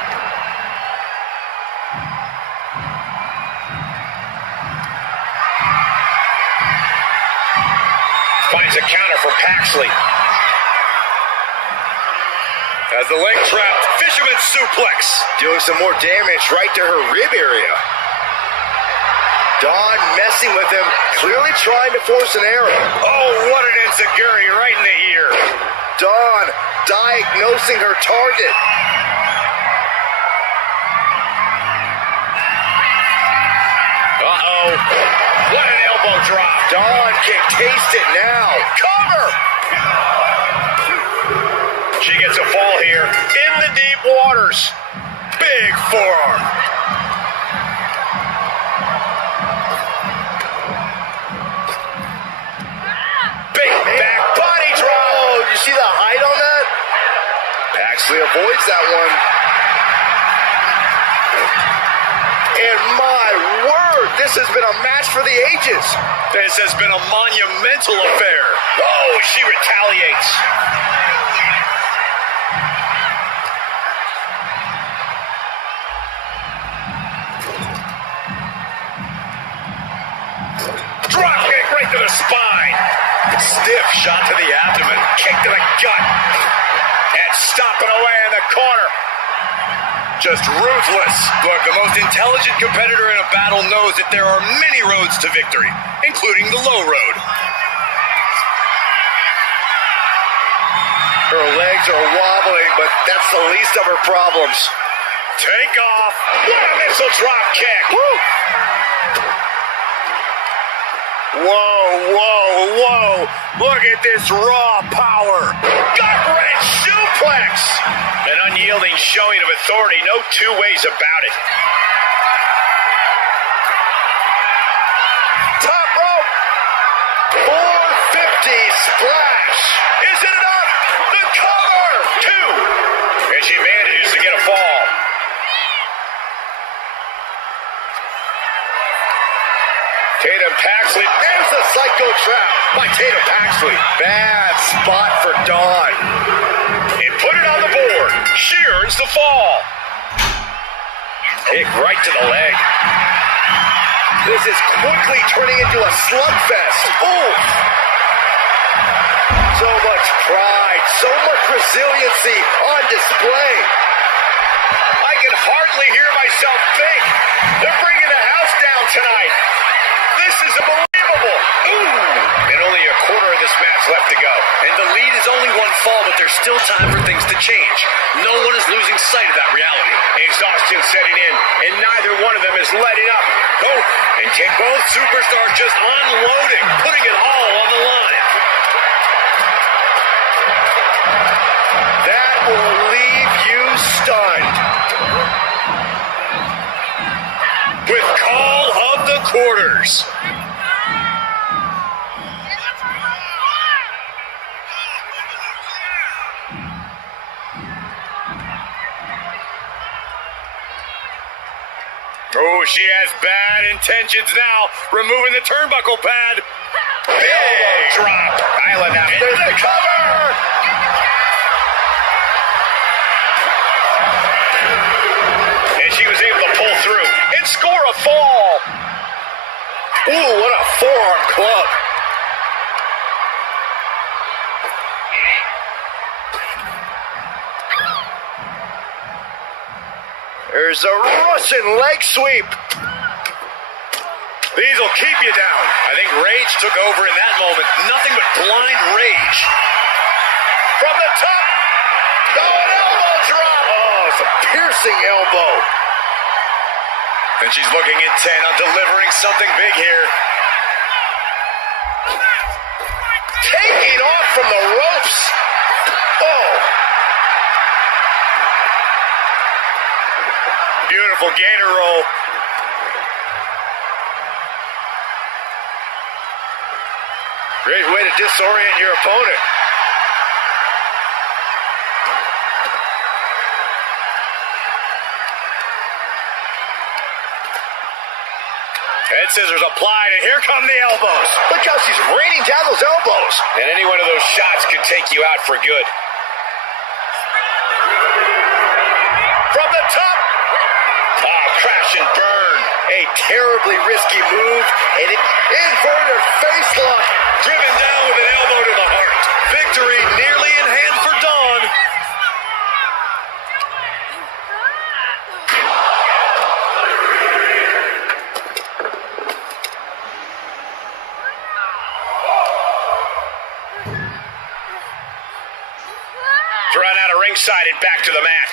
Finds a counter for Paxley. As the leg trap, fisherman suplex. Doing some more damage right to her rib area. Dawn messing with him, clearly trying to force an error. Oh, what an enziguri right in the ear. Dawn diagnosing her target. Uh-oh. What an elbow drop. Dawn can taste it now. Cover! She gets a fall here in the deep waters. Big forearm. You see the height on that? Paxley avoids that one. And my word, this has been a match for the ages. This has been a monumental affair. Oh, she retaliates. Drop kick right to the spine. Stiff shot to the abdomen. Kick to the gut. And stomping away in the corner. Just ruthless. Look, the most intelligent competitor in a battle knows that there are many roads to victory, including the low road. Her legs are wobbling, but that's the least of her problems. Take off. What a missile drop kick. Woo! Whoa, whoa, whoa. Look at this raw power. Gut-wrench suplex. An unyielding showing of authority. No two ways about it. Top rope. 450 splash. Is it enough? The cover. Two. And she manages to get a fall. Tatum Paxley. There's the psycho trap by Tatum Paxley. Bad spot for Dawn. And put it on the board. She earns the fall. Kick right to the leg. This is quickly turning into a slugfest. Ooh. So much pride, so much resiliency on display. I can hardly hear myself think. They're bringing the house down tonight. This is unbelievable. Ooh. And only a quarter of this match left to go. And the lead is only one fall, but there's still time for things to change. No one is losing sight of that reality. Exhaustion setting in, and neither one of them is letting up. Oh, and both superstars just unloading, putting it all on the line. That will leave you stunned. With call of the quarters. Oh, she has bad intentions now. Removing the turnbuckle pad. Big drop. Isla now. There's the cover. And she was able to pull through and score a fall. Ooh, what a forearm club. There's a Russian leg sweep. These will keep you down. I think rage took over in that moment. Nothing but blind rage. From the top. Oh, an elbow drop. Oh, it's a piercing elbow. And she's looking intent on delivering something big here. Taking off from the ropes. Oh. Beautiful gator roll. Great way to disorient your opponent. Head scissors applied, and here come the elbows. Look how she's raining down those elbows. And any one of those shots could take you out for good. From the top. Ah, crash and burn. A terribly risky move, and it inverted facelock. Driven down with an elbow to the heart. Victory nearly in hand for Dawn. Run out of ringside and back to the mat.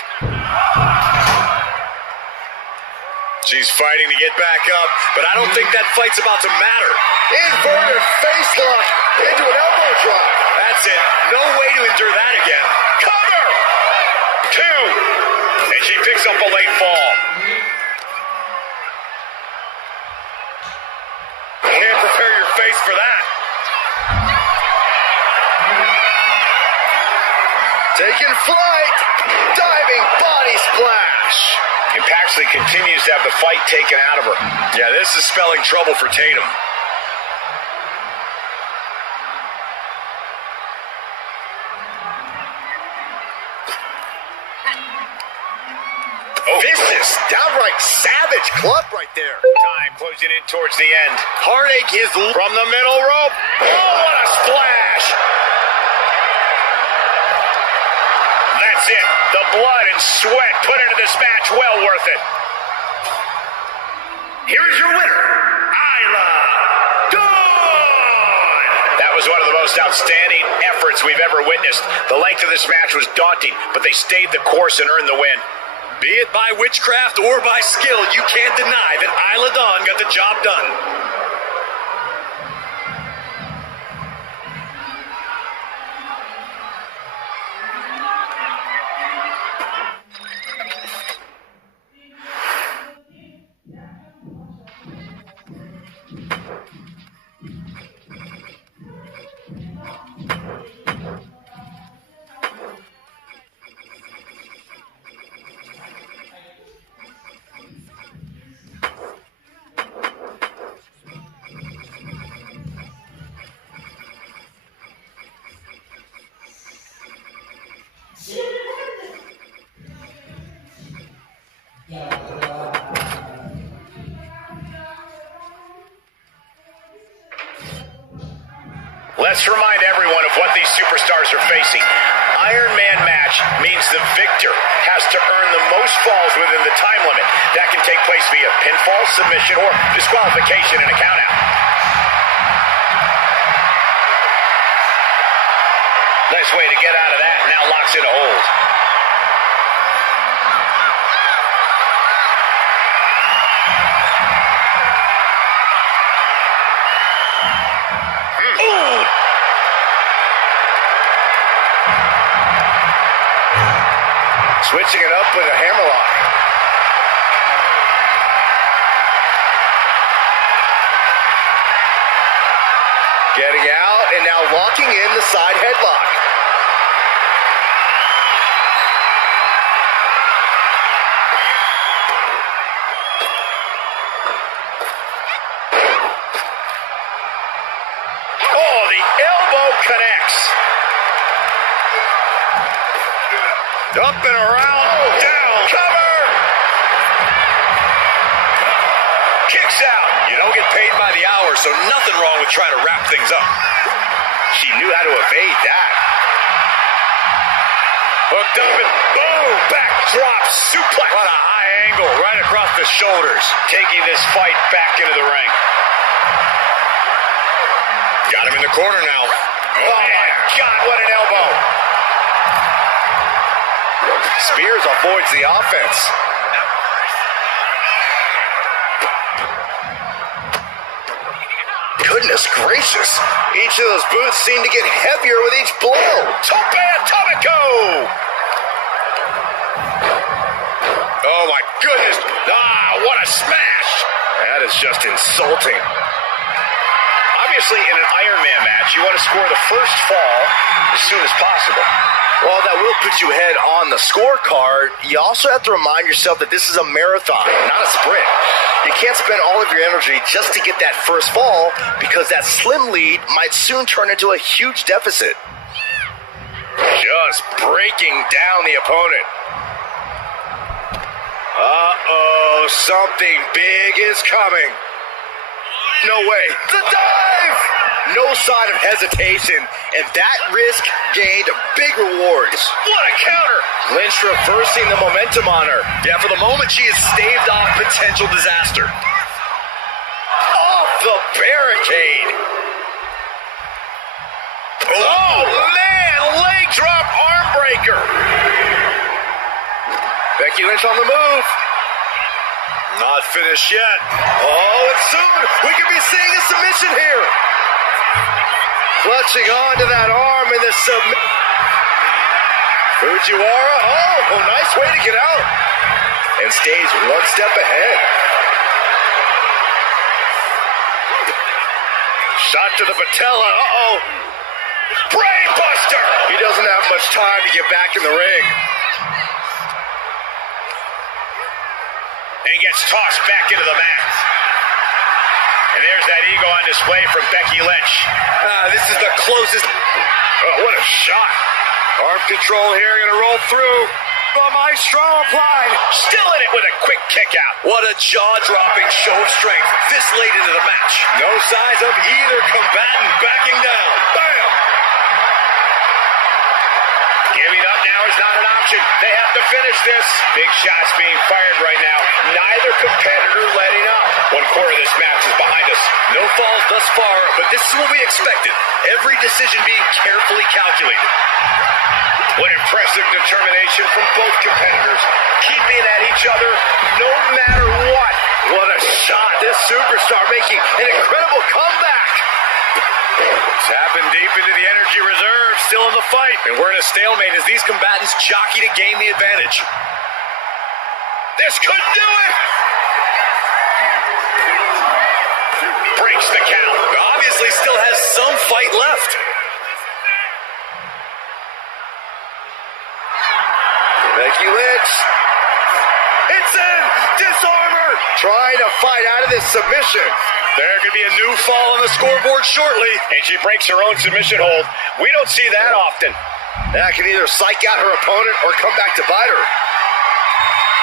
She's fighting to get back up, but I don't think that fight's about to matter. Inverted facelock into an elbow drop. That's it. No way to endure that again. Cover! 2. And she picks up a late fall. Can't prepare your face for that. Taking flight. Diving body splash. And Paxley continues to have the fight taken out of her. Yeah, this is spelling trouble for Tatum. Oh, Vicious, downright savage club right there. Time closing in towards the end. Heartache is from the middle rope. Oh, what a splash! That's it. The blood and sweat put into this match, well worth it. Here is your winner, Isla Dawn. That was one of the most outstanding efforts we've ever witnessed. The length of this match was daunting, but they stayed the course and earned the win. Be it by witchcraft or by skill, you can't deny that Isla Dawn got the job done. Let's remind everyone of what these superstars are facing. Iron Man match means the victor has to earn the most falls within the time limit. That can take place via pinfall, submission, or disqualification in a countout. Nice way to get out of that. Now locks in a hold. Switching it up with a hammerlock. Getting out and now locking in the side headlock. Oh, the elbow connects. Up and around, down, cover! Kicks out. You don't get paid by the hour, so nothing wrong with trying to wrap things up. She knew how to evade that. Hooked up and boom! Backdrop suplex. What a high angle right across the shoulders. Taking this fight back into the ring. Got him in the corner now. Oh my God, what an elbow. Spears avoids the offense. Goodness gracious. Each of those boots seem to get heavier with each blow. Tope Atomico! Oh my goodness. What a smash. That is just insulting. Obviously, in an Iron Man match, you want to score the first fall as soon as possible. While that will put you ahead on the scorecard, you also have to remind yourself that this is a marathon, not a sprint. You can't spend all of your energy just to get that first fall because that slim lead might soon turn into a huge deficit. Just breaking down the opponent. Uh-oh, something big is coming. No way. The dive! No sign of hesitation, and that risk gained big rewards. What a counter! Lynch reversing the momentum on her. Yeah, for the moment, she has staved off potential disaster. Off the barricade. Oh, man! Leg drop arm breaker. Becky Lynch on the move. Not finished yet. Oh, and soon we could be seeing a submission here. Clutching onto that arm in the Fujiwara. Oh, nice way to get out. And stays one step ahead. Shot to the patella. Uh-oh. Brain buster. He doesn't have much time to get back in the ring. And gets tossed back into the mat. And there's that ego on display from Becky Lynch. This is the closest. Oh, what a shot. Arm control here, gonna roll through. The maestro applied. Still in it with a quick kick out. What a jaw-dropping show of strength this late into the match. No signs of either combatant backing down. Bam! Giving up now is not an option. They have to finish this. Big shots being fired right now. Neither competitor letting up. One quarter of this match is behind us. No falls thus far, but this is what we expected. Every decision being carefully calculated. What impressive determination from both competitors. Keeping at each other no matter what. What a shot. This superstar making an incredible comeback. Tapping deep into the energy reserve, still in the fight. And we're in a stalemate as these combatants jockey to gain the advantage. This could do it! Breaks the count. Obviously still has some fight left. Becky Lynch. It's in! Disarm her! Trying to fight out of this submission. There could be a new fall on the scoreboard shortly. And she breaks her own submission hold. We don't see that often. That can either psych out her opponent or come back to bite her.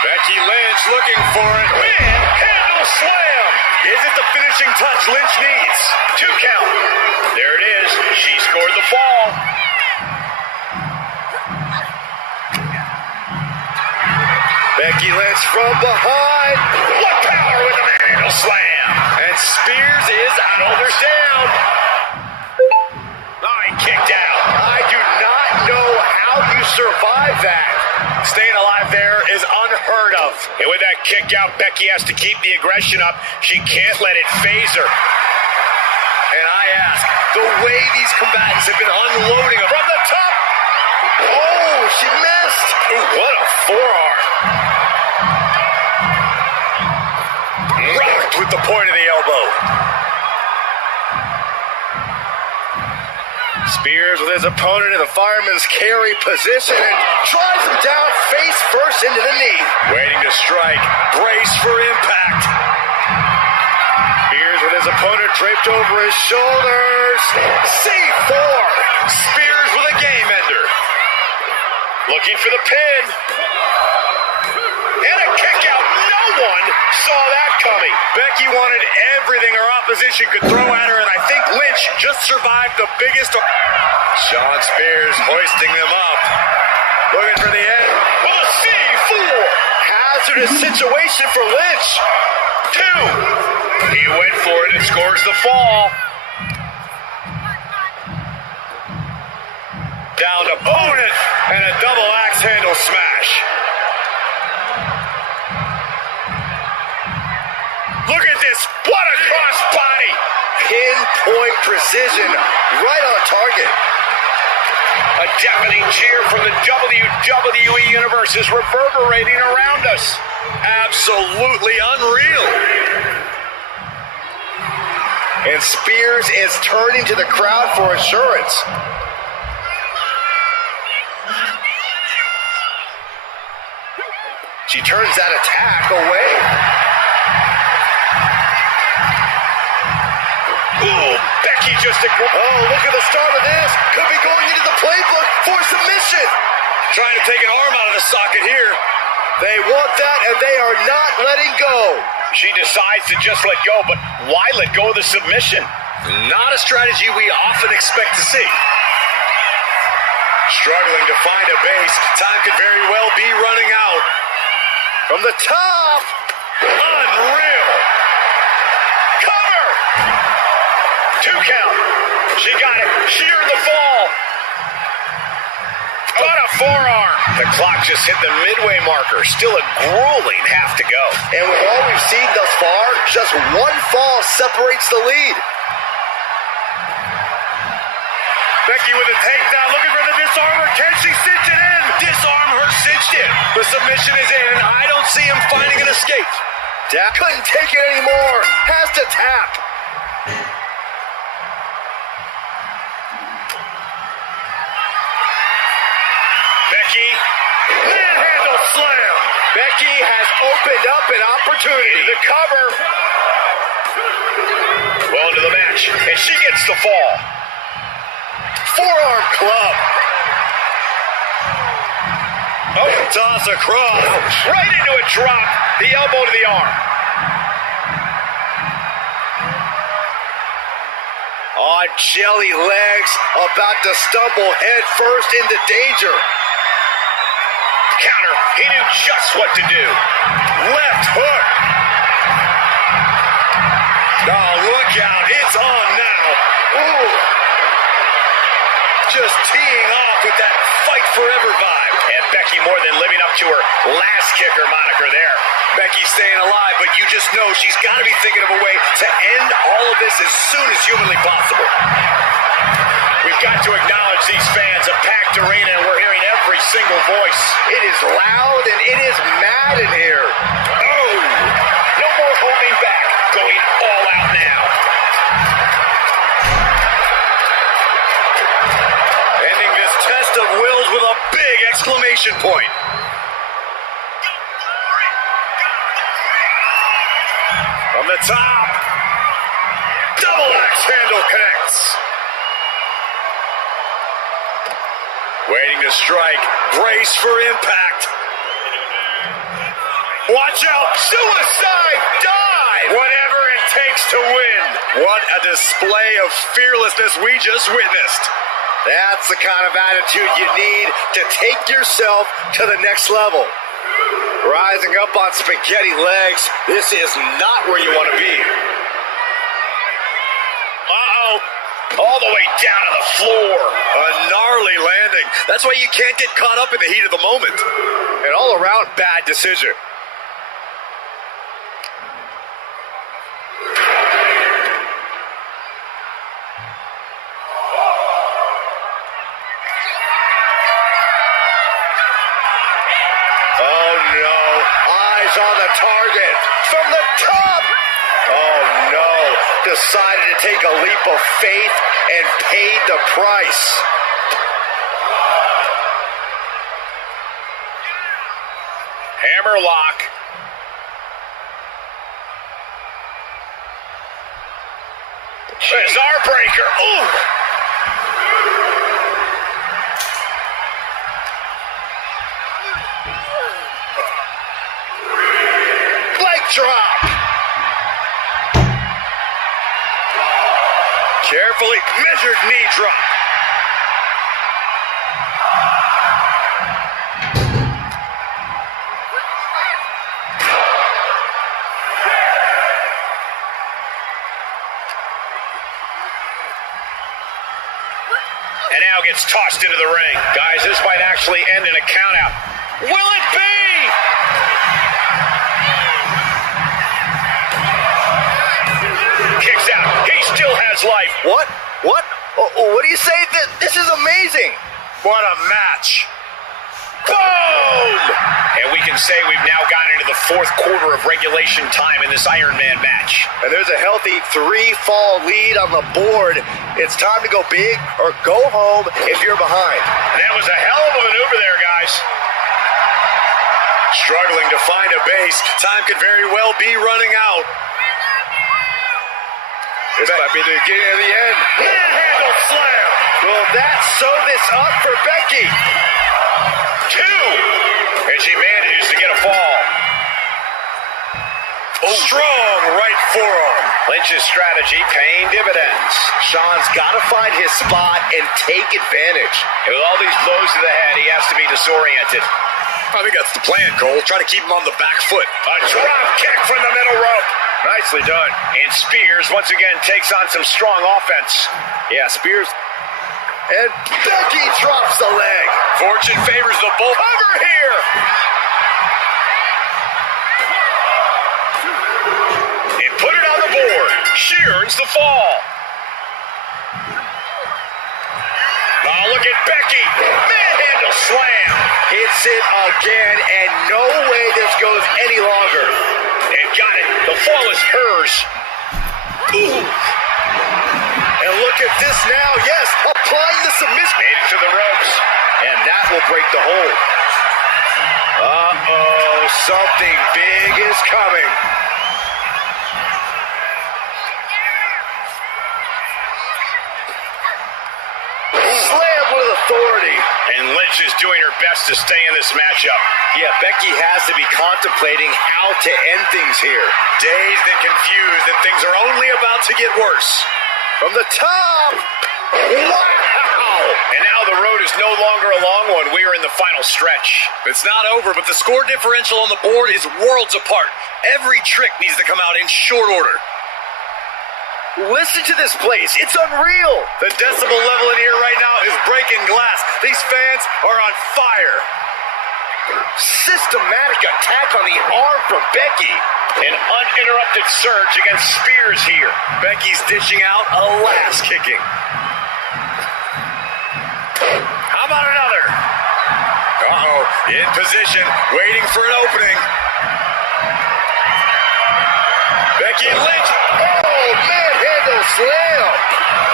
Becky Lynch looking for it. Man, handle slam. Is it the finishing touch Lynch needs? 2 count. There it is. She's from behind. What power with the manhandle slam. And Spears is out. Shoulders down. Oh, he kicked out. I do not know how you survive that. Staying alive there is unheard of. And with that kick out, Becky has to keep the aggression up. She can't let it phase her. And I ask, the way these combatants have been unloading From the top. Oh, she missed. Ooh, what a forearm. Rocked with the point of the elbow. Spears with his opponent in the fireman's carry position and drives him down face first into the knee. Waiting to strike. Brace for impact. Spears with his opponent draped over his shoulders. C4. Spears with a game ender. Looking for the pin. And a kick out. No one saw that coming. Becky wanted everything her opposition could throw at her, and I think Lynch just survived the biggest. Shawn Spears hoisting them up. Looking for the end. With a C4. Hazardous situation for Lynch. 2. He went for it and scores the fall. Down to opponent and a double axe handle smash. Look at this. What a crossbody. Pinpoint precision right on target. A deafening cheer from the WWE Universe is reverberating around us. Absolutely unreal. And Spears is turning to the crowd for assurance. She turns that attack away. Ooh, Becky just Oh, look at the start of this. Could be going into the playbook for submission. Trying to take an arm out of the socket here. They want that, and they are not letting go. She decides to just let go, but why let go of the submission? Not a strategy we often expect to see. Struggling to find a base. Time could very well be running out. From the top. Unreal. Cover. 2 count. She got it. She earned the fall. What a forearm. The clock just hit the midway marker. Still a grueling half to go. And with all we've seen thus far, just one fall separates the lead. Becky with a takedown, looking for the disarmer. Can she cinch it in? Disarm her, cinched in. The submission is in, and I don't see him finding an escape. Tap couldn't take it anymore. Has to tap. Becky, Manhandle slam. Becky has opened up an opportunity. the cover. Well into the match, and she gets the fall. Forearm club. Oh, toss across. Right into a drop. The elbow to the arm. On jelly legs, about to stumble head first into danger. Counter. He knew just what to do. Left hook. Oh, look out. It's on now. Ooh. Just teeing off with that fight forever vibe. And Becky more than living up to her last kicker moniker there. Becky's staying alive, but you just know she's got to be thinking of a way to end all of this as soon as humanly possible. We've got to acknowledge these fans. A packed arena, and we're hearing every single voice. It is loud and it is mad in here. Oh, no more holding back. Going all out now. Ending this test of wills with a big exclamation point. From the top. Double axe handle connects. Waiting to strike. Brace for impact. Watch out. Suicide dive. Whatever it takes to win. What a display of fearlessness we just witnessed. That's the kind of attitude you need to take yourself to the next level. Rising up on spaghetti legs. This is not where you want to be. Uh-oh. All the way down to the floor. A gnarly landing. That's why you can't get caught up in the heat of the moment. An all-around bad decision. Oh no, eyes on the target from the top. Oh no, decided to take a leap of faith and paid the price. Hammerlock. Bizarre breaker. Ooh. Leg drop. Carefully measured knee drop. And now gets tossed into the ring. Guys, this might actually end in a countout. Will it be? Kicks out. He still has life. What? What? Oh, what do you say? This is amazing. What a match. Boom! And we can say we've now gotten into the fourth quarter of regulation time in this Iron Man match. And there's a healthy 3-fall lead on the board. It's time to go big or go home if you're behind. And that was a hell of a maneuver there, guys. Struggling to find a base. Time could very well be running out. This might be the beginning of the end. Manhandle slam. Will that sew this up for Becky? 2. And she manages to get a fall. Strong right forearm. Lynch's strategy paying dividends. Sean's got to find his spot and take advantage. And with all these blows to the head, he has to be disoriented. I think that's the plan, Cole. Try to keep him on the back foot. A drop kick from the middle rope. Nicely done. And Spears once again takes on some strong offense. Yeah, Spears. And Becky drops the leg. Fortune favors the bull. Cover here. And put it on the board. She earns the fall. Oh, look at Becky. Manhandle slam. Hits it again, and no way this goes any longer. And got it. The fall is hers. Ooh. And look at this now. Yes, applying the submission. Made it to the ropes. And that will break the hold. Uh-oh, something big is coming. Slam with authority. And Lynch is doing her best to stay in this matchup. Yeah, Becky has to be contemplating how to end things here. Dazed and confused, and things are only about to get worse. From the top. Wow. And now the road is no longer a long one. We are in the final stretch. It's not over, but the score differential on the board is worlds apart. Every trick needs to come out in short order. Listen to this place. It's unreal. The decibel level in here right now is breaking glass. These fans are on fire. Systematic attack on the arm from Becky. An uninterrupted surge against Spears here. Becky's dishing out a last kicking. How about another? Uh-oh, in position, waiting for an opening. Becky Lynch. Oh, manhandle slam.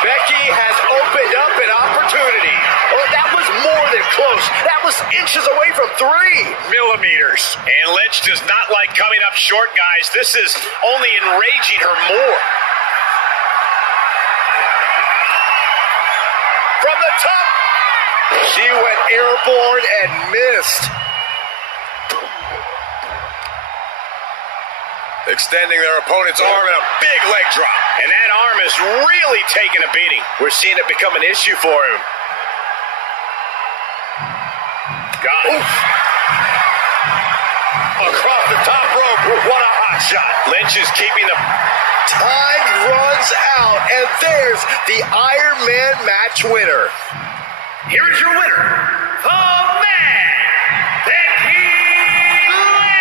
Becky has opened up an opportunity. Oh, that was more than close. That was inches away from 3 millimeters. And Lynch does not like coming up short, guys. This is only enraging her more. From the top, she went airborne and missed. Extending their opponent's arm in a big leg drop. And that arm is really taking a beating. We're seeing it become an issue for him. Got it. across the top rope. What a hot shot. Lynch is keeping the... Time runs out, and there's the Iron Man match winner. Here is your winner, the man, Becky Lynch.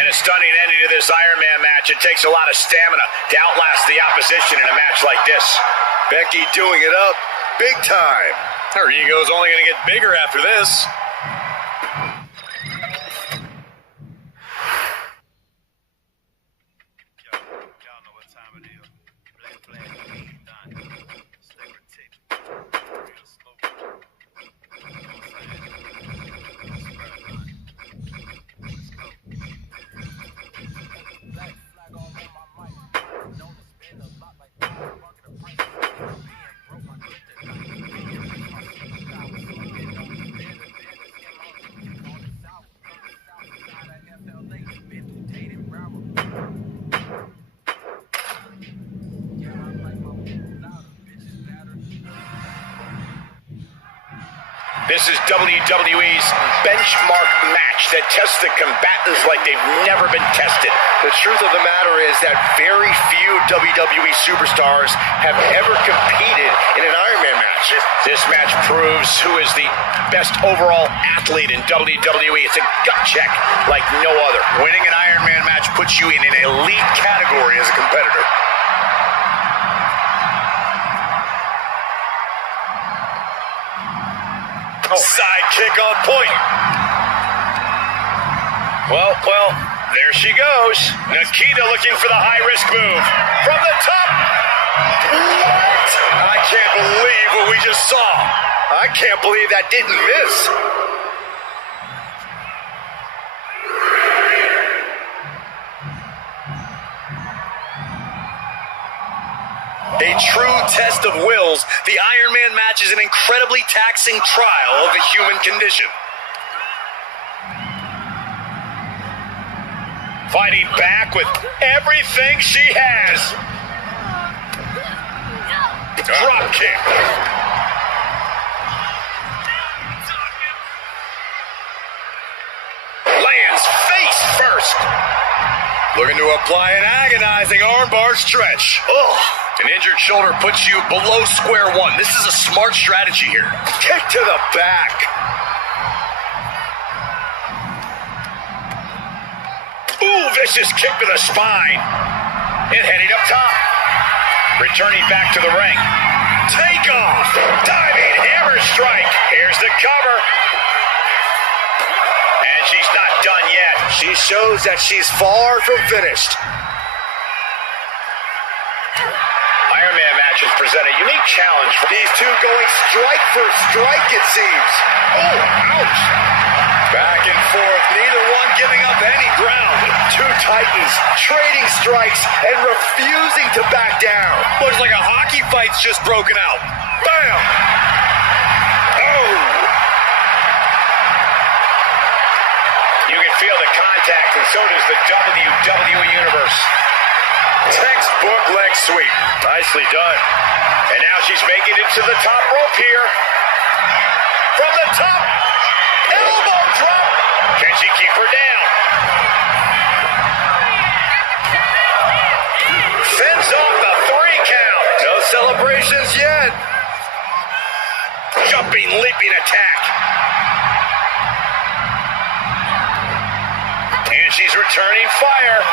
And a stunning ending to this Iron Man match. It takes a lot of stamina to outlast the opposition in a match like this. Becky doing it up big time. Her ego's only going to get bigger after this. This is WWE's benchmark match that tests the combatants like they've never been tested. The truth of the matter is that very few WWE superstars have ever competed in an Iron Man match. This match proves who is the best overall athlete in WWE. It's a gut check like no other. Winning an Iron Man match puts you in an elite category as a competitor. Side kick on point. Well, there she goes. Nikita looking for the high-risk move. From the top. What? I can't believe what we just saw. I can't believe that didn't miss. A true test of wills, the Iron Man match is an incredibly taxing trial of the human condition. Fighting back with everything she has. Drop kick. Lands face first. Looking to apply an agonizing armbar stretch. Ugh. An injured shoulder puts you below square one. This is a smart strategy here. Kick to the back. Ooh, vicious kick to the spine. And heading up top. Returning back to the ring. Take off. Diving hammer strike. Here's the cover. And she's not done yet. She shows that she's far from finished. Iron Man matches present a unique challenge for These two going strike for strike, it seems. Oh, ouch. Back and forth, neither one giving up any ground. Two titans trading strikes and refusing to back down. Looks like a hockey fight's just broken out. Bam! Oh! You can feel the contact, and so does the WWE Universe. Textbook leg sweep. Nicely done. And now she's making it to the top rope here. From the top. Elbow drop. Can she keep her down? Fends off the 3 count. No celebrations yet. Jumping, leaping attack. And she's returning fire.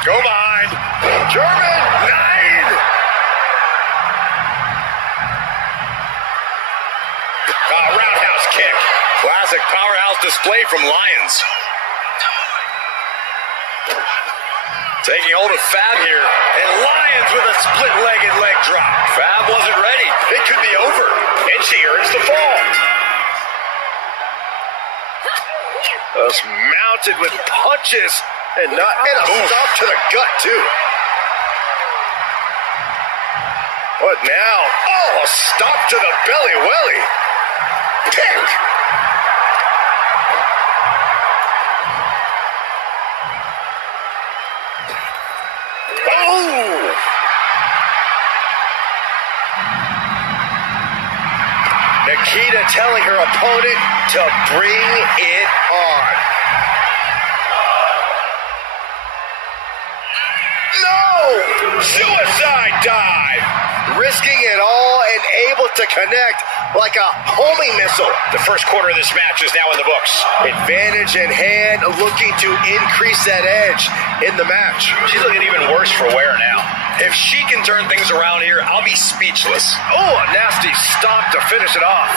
Go behind. German 9. Roundhouse kick. Classic powerhouse display from Lions. Taking hold of Fab here. And Lions with a split-legged leg drop. Fab wasn't ready. It could be over. And she earns the fall. Just mounted with punches and a stop to the gut, too. What now? Oh, a stop to the belly welly. Pick. Oh! Nikita telling her opponent to bring it on. No! Suicide dive! Risking it all and able to connect like a homing missile. The first quarter of this match is now in the books. Advantage in hand, looking to increase that edge in the match. She's looking even worse for wear now. If she can turn things around here, I'll be speechless. Oh, a nasty stop to finish it off.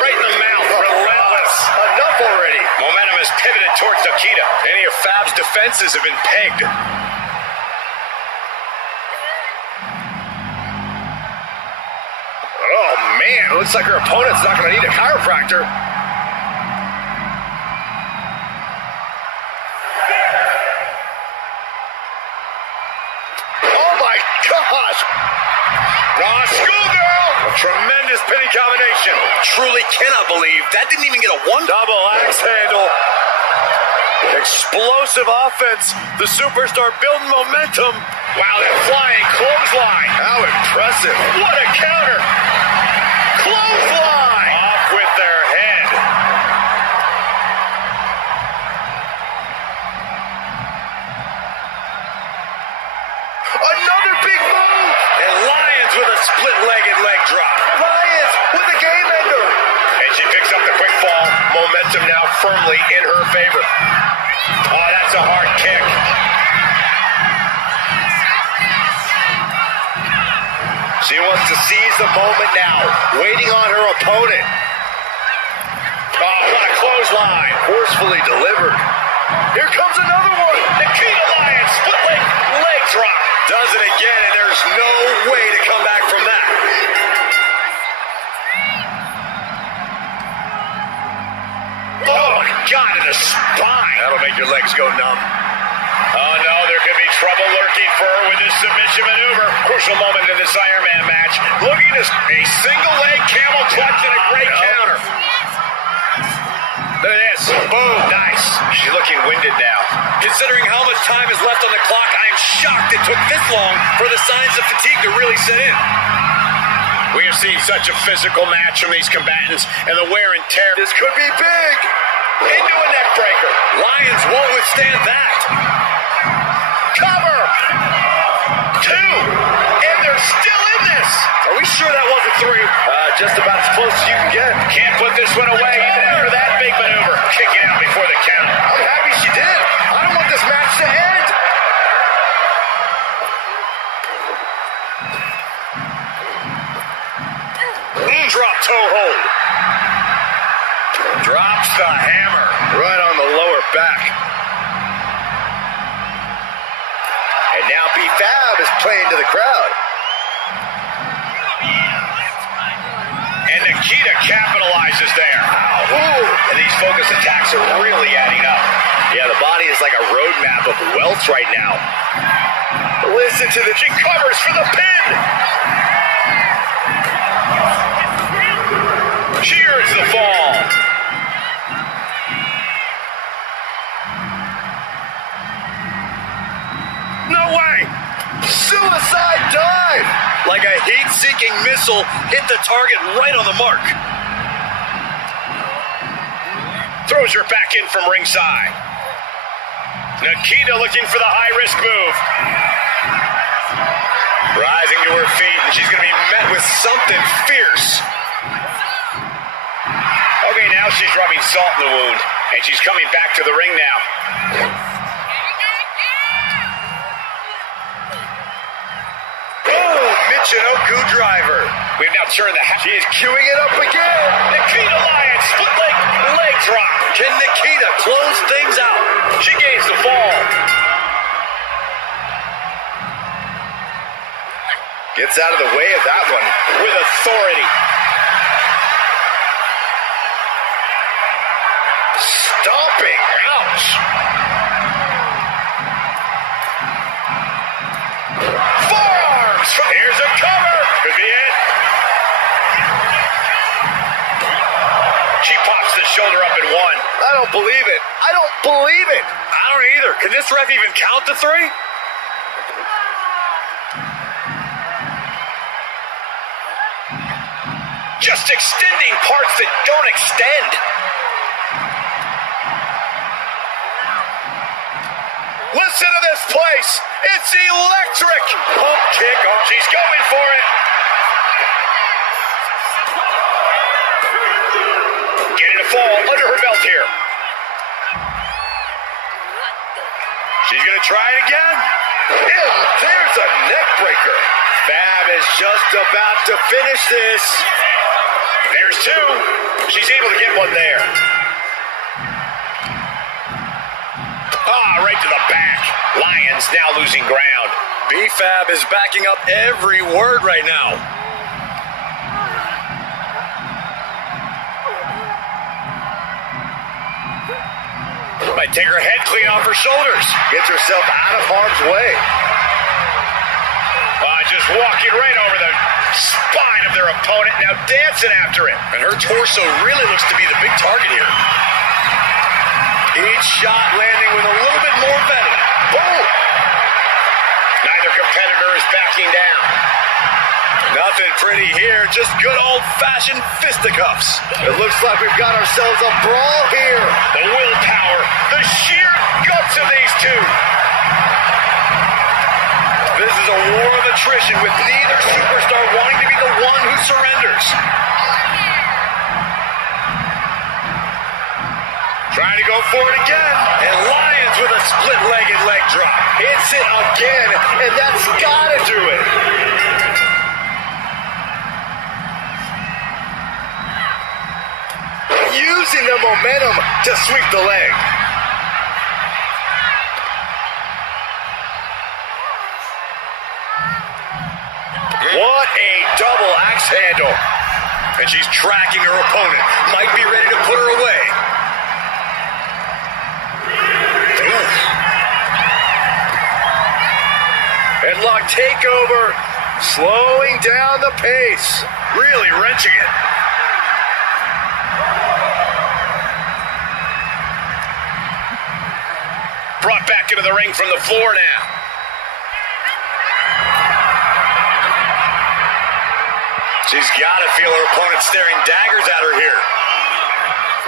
Right in the mouth, relentless. Enough already. Momentum has pivoted towards Nikita. Any of Fab's defenses have been pegged. Oh, man, it looks like her opponent's not going to need a chiropractor. Oh, my gosh. Raw schoolgirl! A tremendous pinning combination. Truly cannot believe that didn't even get a one. Double axe handle. Explosive offense. The superstar building momentum. Wow, that flying clothesline. How impressive. What a counter. Clothesline. Off with their head. Another big move. And Lyons with a split-legged leg drop. Lyons with a game ender. And she picks up the quick fall. Momentum now firmly in her favor. Oh, that's a hard kick. She wants to seize the moment now, waiting on her opponent. Oh, what a clothesline. Forcefully delivered. Here comes another one. Nikita Lyons, split leg drop. Does it again, and there's no way to come back from that. Oh, my God, to the spine. That'll make your legs go numb. Oh, no, there could be trouble lurking for her with this submission maneuver. Crucial moment in this Iron Man match. Looking at a single leg camel clutch and a great counter. Look at this. Boom. Nice. She's looking winded now. Considering how much time is left on the clock, I am shocked it took this long for the signs of fatigue to really set in. We have seen such a physical match from these combatants, and the wear and tear. This could be big. Into a neck breaker. Lions won't withstand that. Cover. Two. And they're still in this. Are we sure that wasn't three? Just about as close as you can get. Can't put this one away even after that big maneuver. Kicking out before the count. I'm happy she did. I don't want this match to end. Drop toe hold. Drops the hammer. Right on the lower back. And now B-Fab is playing to the crowd. And Nikita capitalizes there. Ooh. And these focus attacks are really adding up. Yeah, the body is like a roadmap of wealth right now. Listen to the... She covers for the pin. Cheers the fall. No way! Suicide dive! Like a heat-seeking missile, hit the target right on the mark. Throws her back in from ringside. Nikita looking for the high-risk move. Rising to her feet, and she's going to be met with something fierce. Okay, now she's rubbing salt in the wound, and she's coming back to the ring now. Oh, Michinoku driver. We've now turned the... She is queuing it up again. Nikita Lyons, split leg drop. Can Nikita close things out? She gains the fall. Gets out of the way of that one. With authority. Stomping. Ouch. Forearms. Here's a cover. Could be it. She pops the shoulder up in one. I don't believe it. I don't believe it. I don't either. Can this ref even count to three? Just extending parts that don't extend. Listen to this place. It's electric. Pump kick off. She's going for it. Getting a fall under her belt here. She's going to try it again. And there's a neck breaker. Fab is just about to finish this. There's two. She's able to get one there. Right to the back. Lions now losing ground. B-Fab is backing up every word right now. Might take her head clean off her shoulders. Gets herself out of harm's way. Just walking right over the spine of their opponent, now dancing after it. And her torso really looks to be the big target here. Each shot landing with a little bit more venom. Boom! Neither competitor is backing down. Nothing pretty here, just good old-fashioned fisticuffs. It looks like we've got ourselves a brawl here. The willpower, the sheer guts of these two. This is a war of attrition with neither superstar wanting to be the one who surrenders. Trying to go for it again, and Lions with a split-legged leg drop. Hits it again, and that's gotta do it. Using the momentum to sweep the leg. What a double axe handle. And she's tracking her opponent. Might be ready to put her away. Headlock takeover. Slowing down the pace. Really wrenching it. Brought back into the ring from the floor now. She's got to feel her opponent staring daggers at her here.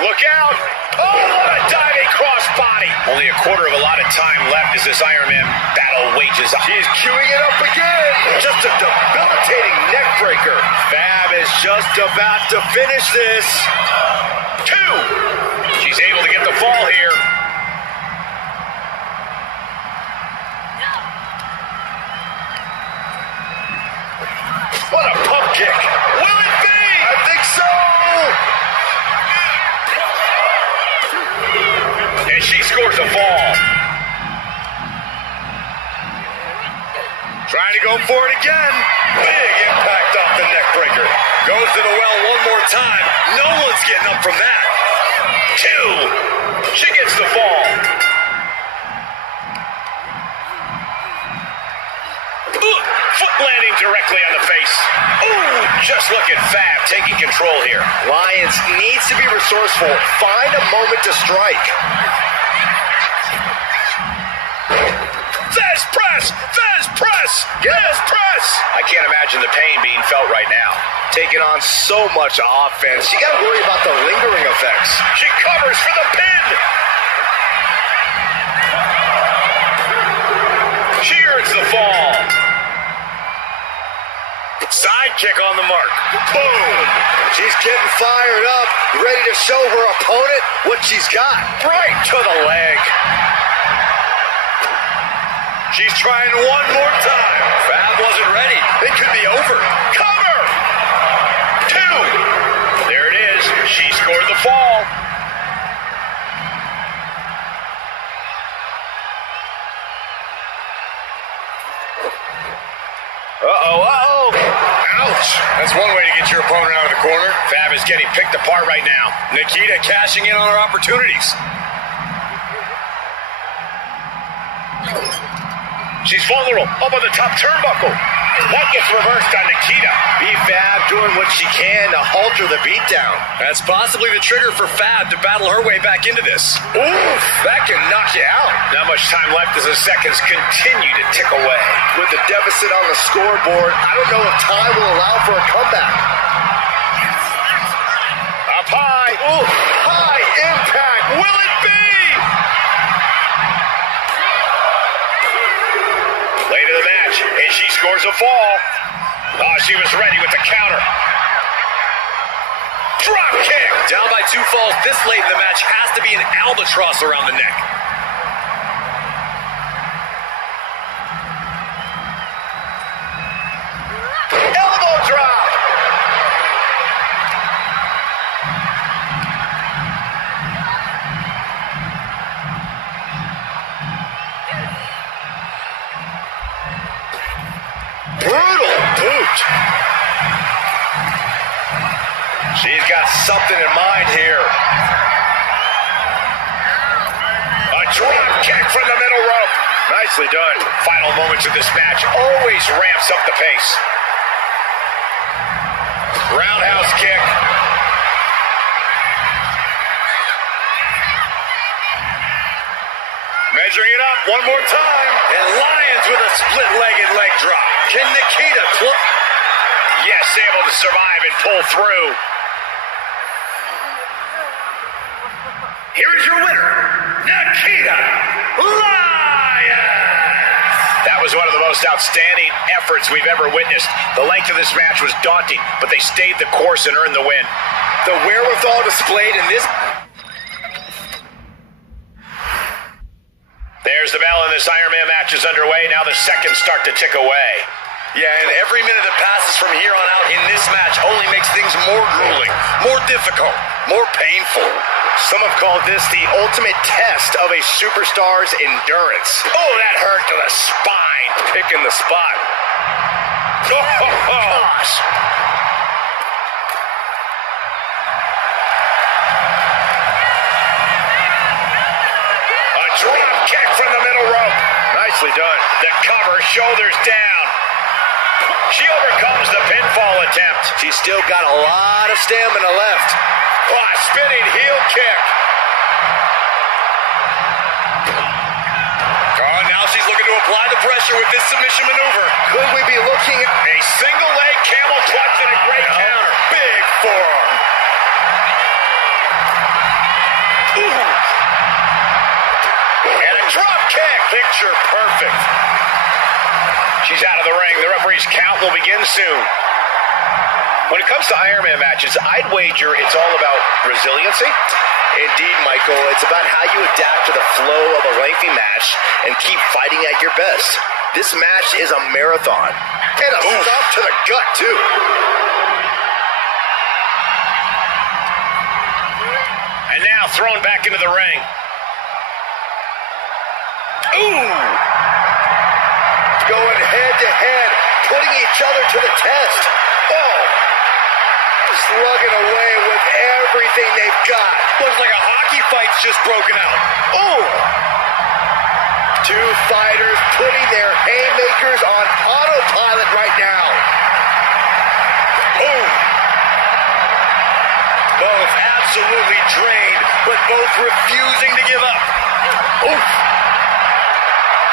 Look out! Oh, what a diving crossbody! Only a quarter of a lot of time left as this Iron Man battle wages on. She's queuing it up again. Just a debilitating neck breaker. Fab is just about to finish this. Two! She's able to get the fall here. What a pump kick. Will it be? I think so. And she scores a fall. Trying to go for it again. Big impact off the neck breaker. Goes to the well one more time. No one's getting up from that. Two. She gets the fall. Foot landing directly on the face. Ooh, just look at Fab taking control here. Lions needs to be resourceful. Find a moment to strike. Fez press! Fez press! Fez press! I can't imagine the pain being felt right now. Taking on so much offense. You got to worry about the lingering effects. She covers for the pin! She earns the fall. Side kick on the mark. Boom! She's getting fired up, ready to show her opponent what she's got. Right to the leg. She's trying one more time. Fab wasn't ready. It could be over. Cover! Two! There it is. She scored the fall. Uh-oh. Ouch. That's one way to get your opponent out of the corner. Fab is getting picked apart right now. Nikita cashing in on her opportunities. She's vulnerable up on the top turnbuckle. That gets reversed on Nikita. B-Fab doing what she can to halter the beatdown. That's possibly the trigger for Fab to battle her way back into this. Oof! That can knock you out. Not much time left as the seconds continue to tick away. With the deficit on the scoreboard, I don't know if time will allow for a comeback. Up high. Ooh, high impact. Will it be? Late in the match, and she scores a fall. Oh, she was ready with the counter. Drop kick. Down by 2 falls this late in the match has to be an albatross around the neck. Elbow drop. Brutal boot. She's got something in mind here. A drop kick from the middle rope. Nicely done. Final moments of this match always ramps up the pace. Roundhouse kick. Measuring it up one more time. And Lyons with a split-legged leg drop. Can Nikita close? Yes, able to survive and pull through. Here is your winner, Nikita Lyons. That was one of the most outstanding efforts we've ever witnessed. The length of this match was daunting, but they stayed the course and earned the win. The wherewithal displayed in this. There's the bell, and this Iron Man match is underway. Now the seconds start to tick away. Yeah, and every minute that passes from here on out in this match only makes things more grueling, more difficult, more painful. Some have called this the ultimate test of a superstar's endurance. Oh, that hurt to the spine. Picking the spot. Oh, gosh. A drop kick from the middle rope. Nicely done. The cover, shoulders down. She overcomes the pinfall attempt. She's still got a lot of stamina left. Oh, spinning heel kick. Oh, now she's looking to apply the pressure with this submission maneuver. Could we be looking at A single leg camel clutch and a great counter. Big forearm. And a drop kick. Picture perfect. She's out of the ring. The referee's count will begin soon. When it comes to Iron Man matches, I'd wager it's all about resiliency. Indeed, Michael. It's about how you adapt to the flow of a lengthy match and keep fighting at your best. This match is a marathon. And a stop to the gut, too. And now thrown back into the ring. Ooh! Going head to head, putting each other to the test. Oh! Slugging away with everything they've got. Looks like a hockey fight's just broken out. Oh! Two fighters putting their haymakers on autopilot right now. Boom! Both absolutely drained, but both refusing to give up. Oof.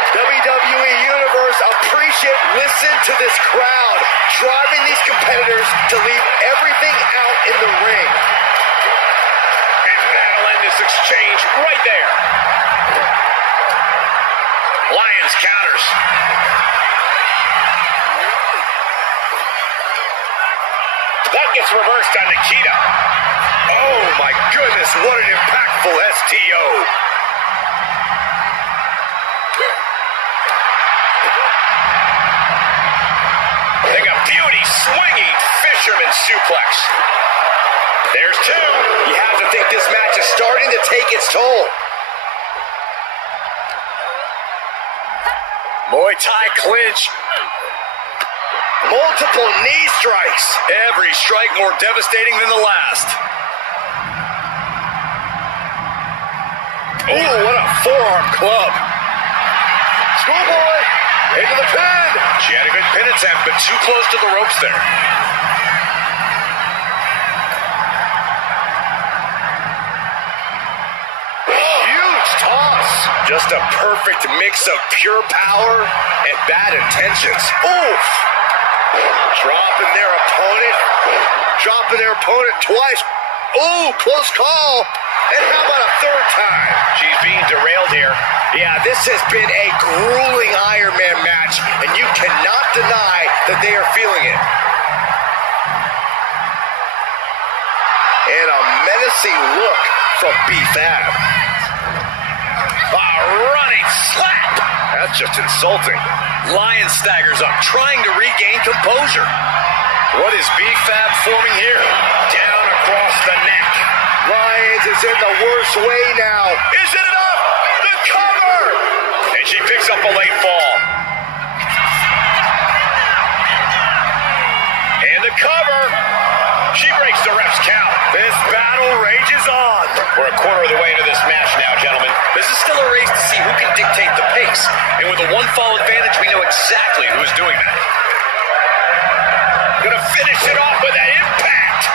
WWE Universe appreciate, listen to this crowd, driving these competitors to leave everything out in the ring. And that'll end this exchange right there. Lyons counters. That gets reversed on Nikita. Oh my goodness, what an impactful STO. They got beauty swinging fisherman suplex. There's two. You have to think this match is starting to take its toll. Muay Thai clinch. Multiple knee strikes. Every strike more devastating than the last. Oh, what a forearm club. Schoolboy into the pin. She had a good pin attempt, but too close to the ropes there. Huge toss. Just a perfect mix of pure power and bad intentions. Oof! Dropping their opponent twice. Ooh, close call. And how about a third time? She's being derailed here. Yeah, this has been a grueling Iron Man match, and you cannot deny that they are feeling it. And a menacing look from B-Fab. A running slap. That's just insulting. Lion staggers up, trying to regain composure. What is B-Fab forming here? Down across the neck. Lyons is in the worst way now. Is it enough? The cover! And she picks up a late fall. And the cover. She breaks the ref's count. This battle rages on. We're a quarter of the way into this match now, gentlemen. This is still a race to see who can dictate the pace. And with a one-fall advantage, we know exactly who's doing that. Gonna finish it off with that impact.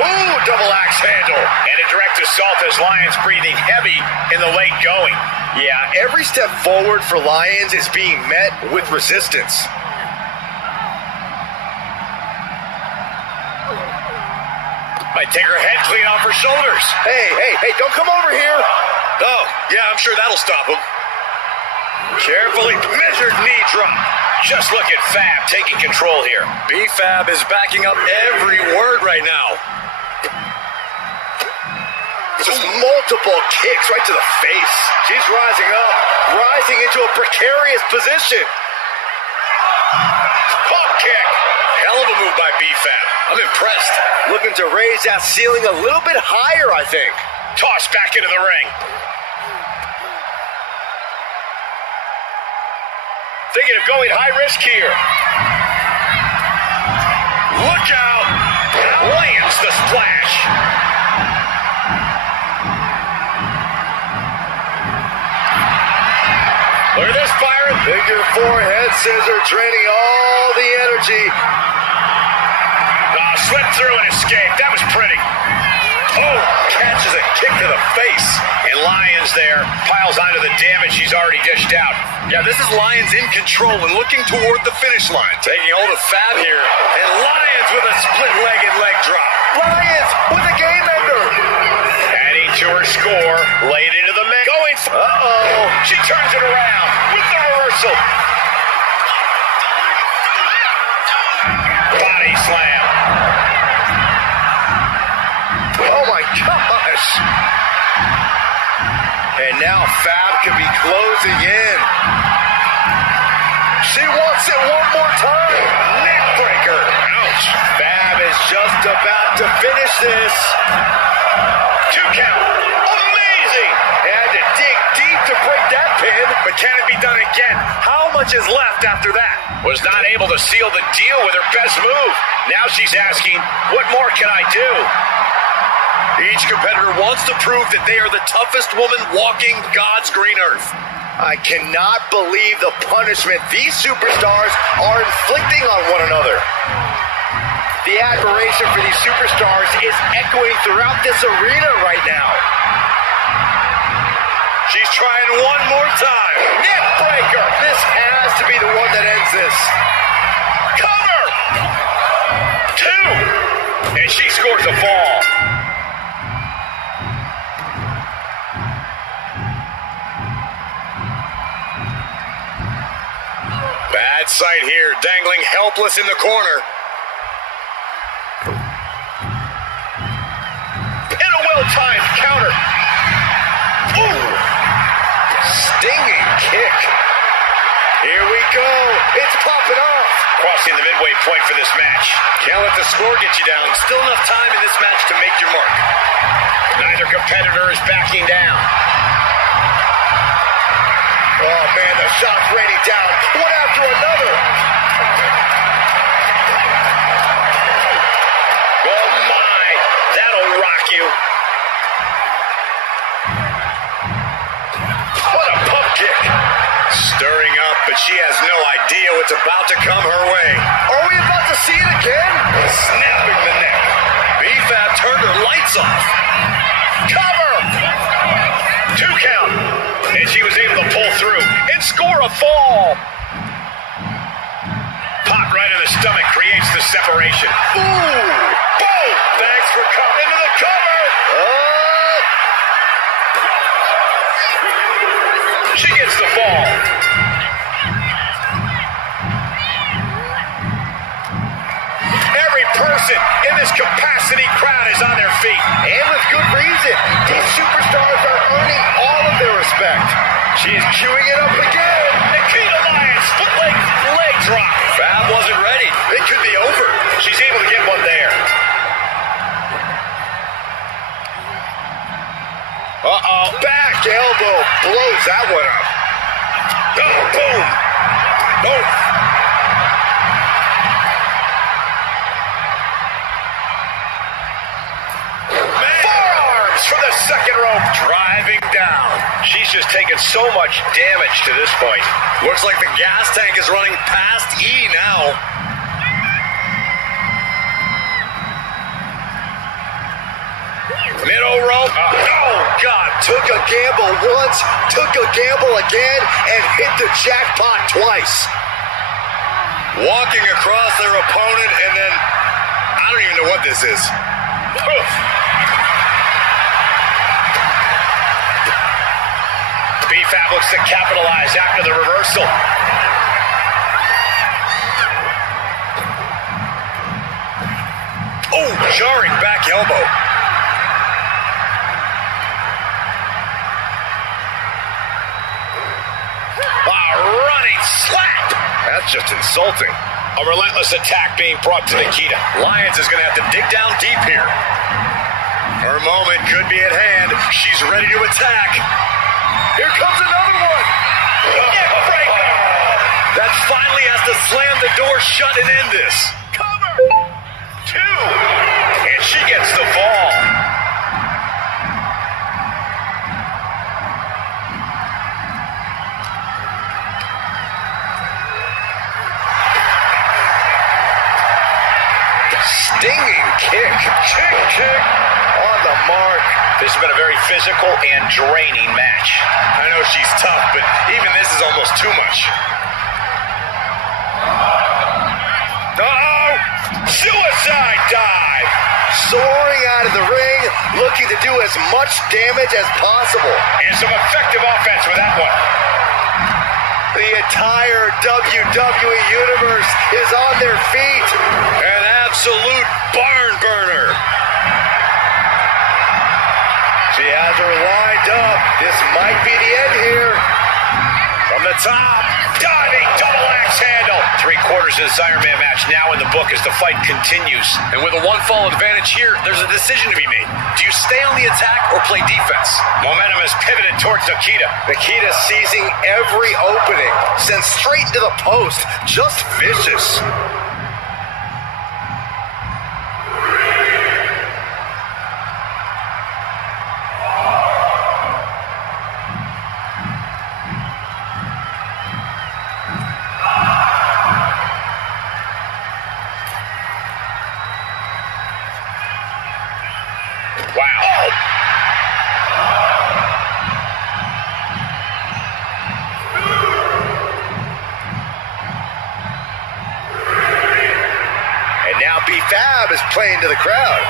Ooh, double axe handle. And a direct assault as Lyons breathing heavy in the late going. Yeah, every step forward for Lyons is being met with resistance. Might take her head clean off her shoulders. Hey, don't come over here. Oh, yeah, I'm sure that'll stop him. Carefully measured knee drop. Just look at Fab taking control here. B-Fab is backing up every word right now. Just multiple kicks right to the face. She's rising up, rising into a precarious position. Pump kick. Hell of a move by B-Fab. I'm impressed. Looking to raise that ceiling a little bit higher, I think. Tossed back into the ring. Thinking of going high risk here. Look out. Lands the splash. Look at this, Byron. Figure four head scissor draining all the energy. Slipped through and escaped. That was pretty. Oh, catches a kick to the face. And Lyons there piles onto the damage she's already dished out. Yeah, this is Lyons in control and looking toward the finish line. Taking hold of Fab here. And Lyons with a split-legged leg drop. Lyons with a game ender. Adding to her score. Laid into the mix. Going. Uh-oh. She turns it around with the reversal. Body slam. Oh my gosh. And now Fab could be closing in. She wants it one more time. Neck breaker. Ouch. Fab is just about to finish this. 2 count. Amazing. Had to dig deep to break that pin. But can it be done again? How much is left after that? Was not able to seal the deal with her best move. Now she's asking, what more can I do? Each competitor wants to prove that they are the toughest woman walking God's green earth. I cannot believe the punishment these superstars are inflicting on one another. The admiration for these superstars is echoing throughout this arena right now. She's trying one more time. Neck breaker. This has to be the one that ends this. Cover. 2. And she scores a fall. Bad sight here, dangling helpless in the corner. And a well-timed counter. Ooh! Stinging kick. Here we go. It's popping off. Crossing the midway point for this match. Can't let the score get you down. Still enough time in this match to make your mark. Neither competitor is backing down. Oh, man, the shots raining down, one after another. Oh, my. That'll rock you. What a pump kick. Stirring up, but she has no idea what's about to come her way. Are we about to see it again? Snapping the neck. B-Fab turned her lights off. Cover! 2 count. And she score a fall. Pop right in the stomach creates the separation. Ooh! Boom! Thanks for coming into the cover. She gets the fall. Every person in this capacity crowd is on their feet. And with good reason. These superstars are earning all of their respect. She's queuing it up again. Nikita Lyons, split leg drop. Fab wasn't ready. It could be over. She's able to get one there. Uh-oh. Back elbow blows that one up. Oh, boom. Oh. Forearms from the second rope. Driving down. She's just taken so much damage to this point. Looks like the gas tank is running past E now. Middle rope. Oh, God. Took a gamble once, took a gamble again, and hit the jackpot twice. Walking across their opponent, and then I don't even know what this is. Poof. B-Fab looks to capitalize after the reversal. Oh, jarring back elbow. Running slap. That's just insulting. A relentless attack being brought to Nikita. Lyons is going to have to dig down deep here. Her moment could be at hand. She's ready to attack. Here comes another one. Neckbreaker. That finally has to slam the door shut and end this. Cover. 2. And she gets the fall. Stinging kick. Kick on the mark. This has been a very physical and draining match. I know she's tough, but even this is almost too much. Uh-oh! Suicide dive! Soaring out of the ring, looking to do as much damage as possible. And some effective offense with that one. The entire WWE Universe is on their feet. An absolute barn burner. She has her lined up. This might be the end here. From the top, diving double axe handle. 3/4 of this Iron Man match now in the book as the fight continues. And with a one-fall advantage here, there's a decision to be made. Do you stay on the attack or play defense? Momentum is pivoted towards Nikita. Nikita seizing every opening. Sent straight into the post. Just vicious. Wow. And now B-Fab is playing to the crowd.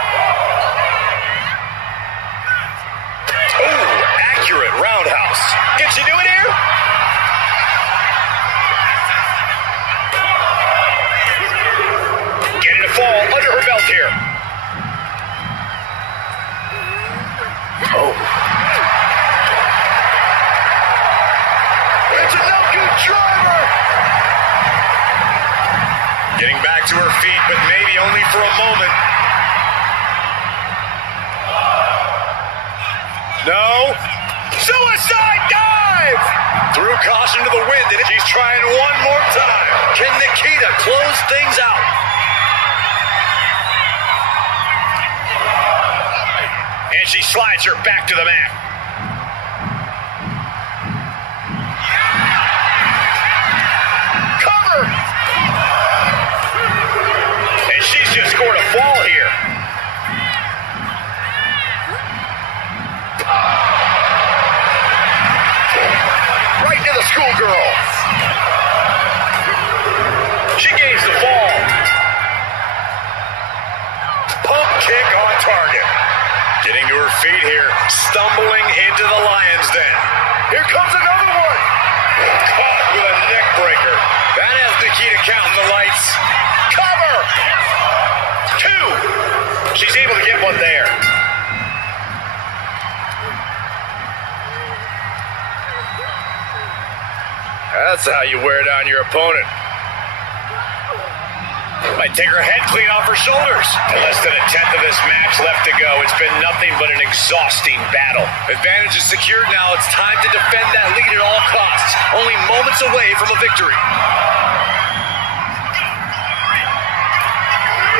Ooh, accurate roundhouse. Can she do it here? Getting a fall under her belt here. Oh. It's a no-good driver. Getting back to her feet, but maybe only for a moment. No. Suicide dive! Threw caution to the wind, and she's trying one more time. Can Nikita close things out? And she slides her back to the mat. Cover! And she's just scored a fall here. Right to the schoolgirl. She gains the fall. Pump kick on target. Getting to her feet here, stumbling into the lion's den. Here comes another one. Caught with a neck breaker. That has Nikita counting the lights. Cover! 2. She's able to get one there. That's how you wear down your opponent. Might take her head clean off her shoulders. Less than a tenth of this match left to go. It's been nothing but an exhausting battle. Advantage is secured now. It's time to defend that lead at all costs. Only moments away from a victory.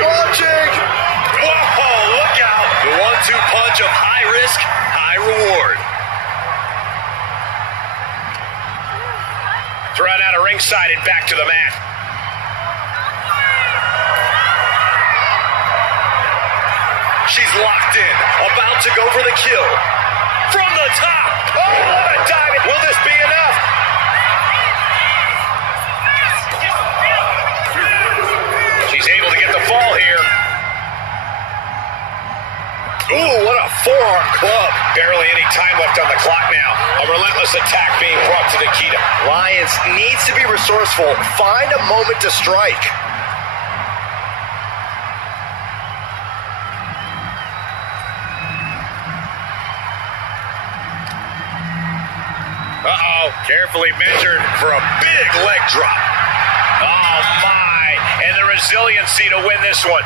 Launching. Whoa, look out. The 1-2 punch of high risk, high reward. Thrown out of ringside and back to the mat. She's locked in, about to go for the kill. From the top. Oh, what a dive. Will this be enough? She's able to get the fall here. Ooh, what a forearm club. Barely any time left on the clock now. A relentless attack being brought to Nikita. Lyons needs to be resourceful. Find a moment to strike. Uh-oh, carefully measured for a big leg drop. Oh, my. And the resiliency to win this one.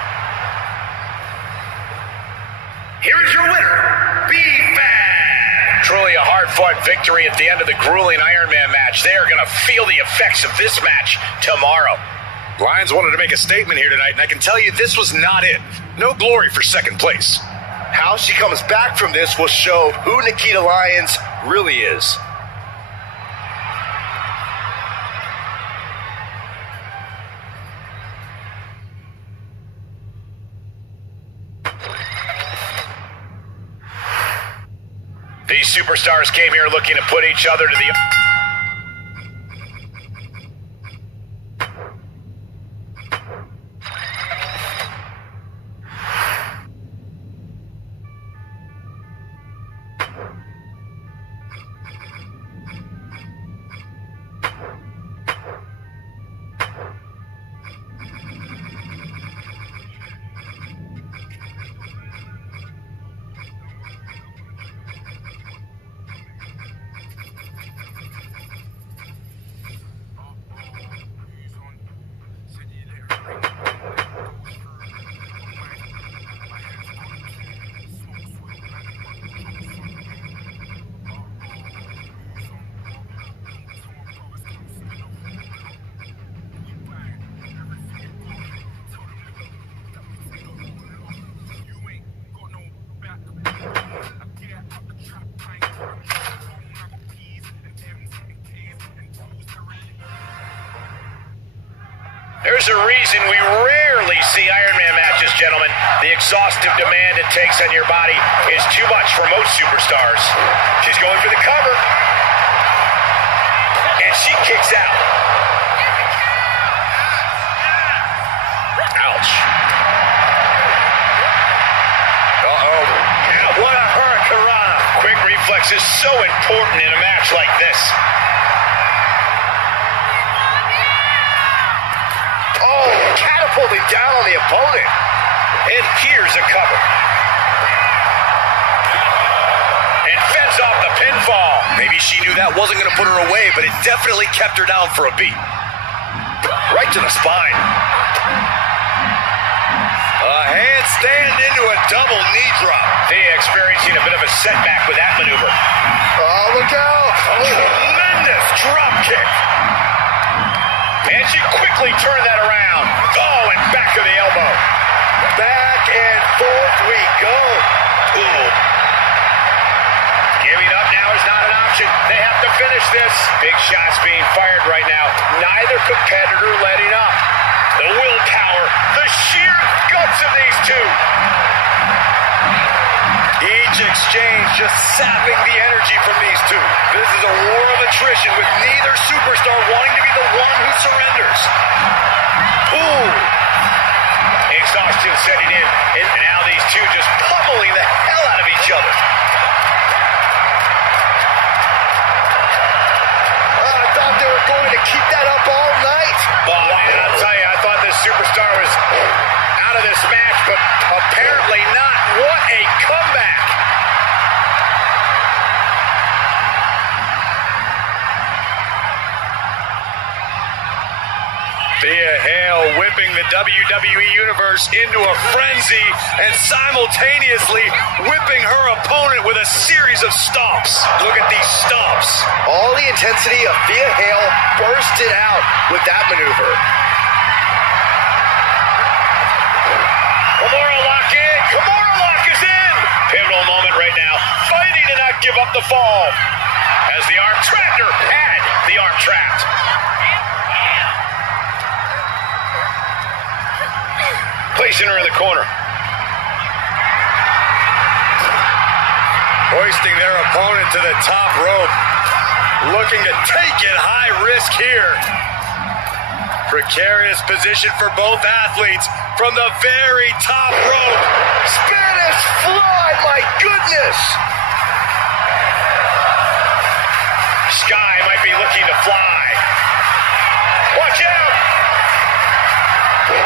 Here is your winner, B-Fab. Truly a hard-fought victory at the end of the grueling Iron Man match. They are going to feel the effects of this match tomorrow. Lions wanted to make a statement here tonight, and I can tell you this was not it. No glory for second place. How she comes back from this will show who Nikita Lyons really is. These superstars came here looking to put each other to the... There's a reason we rarely see Iron Man matches, gentlemen. The exhaustive demand it takes on your body is too much for most superstars. She's going for the cover. And she kicks out. Ouch. Uh-oh. Yeah, what a hurricanrana. Quick reflex is so important in a match like this. Catapulting down on the opponent. And here's a cover. And fends off the pinfall. Maybe she knew that wasn't going to put her away, but it definitely kept her down for a beat. Right to the spine. A handstand into a double knee drop. Thea experiencing a bit of a setback with that maneuver. Oh, look out. A tremendous drop kick. And she quickly turned that around. Oh, and back to the elbow. Back and forth we go. Ooh. Giving up now is not an option. They have to finish this. Big shots being fired right now. Neither competitor letting up. The willpower, the sheer guts of these two. Each exchange just sapping the energy from these two. This is a war of attrition with neither surrenders. Ooh. Exhaustion setting in. And now these two just pummeling the hell out of each other. I thought they were going to keep that up all night. Oh, man, I'll tell you, I thought this superstar was out of this match, but apparently not. What a comeback. Thea Hale whipping the WWE Universe into a frenzy and simultaneously whipping her opponent with a series of stomps. Look at these stomps. All the intensity of Thea Hale bursted out with that maneuver. Kimura lock in. Kimura lock is in. Pivotal moment right now. Fighting to not give up the fall. As the arm trapped her. Had the arm trapped. Placing her in the corner. Hoisting their opponent to the top rope. Looking to take it high risk here. Precarious position for both athletes from the very top rope. Spanish fly, my goodness! Sky might be looking to fly. Watch out!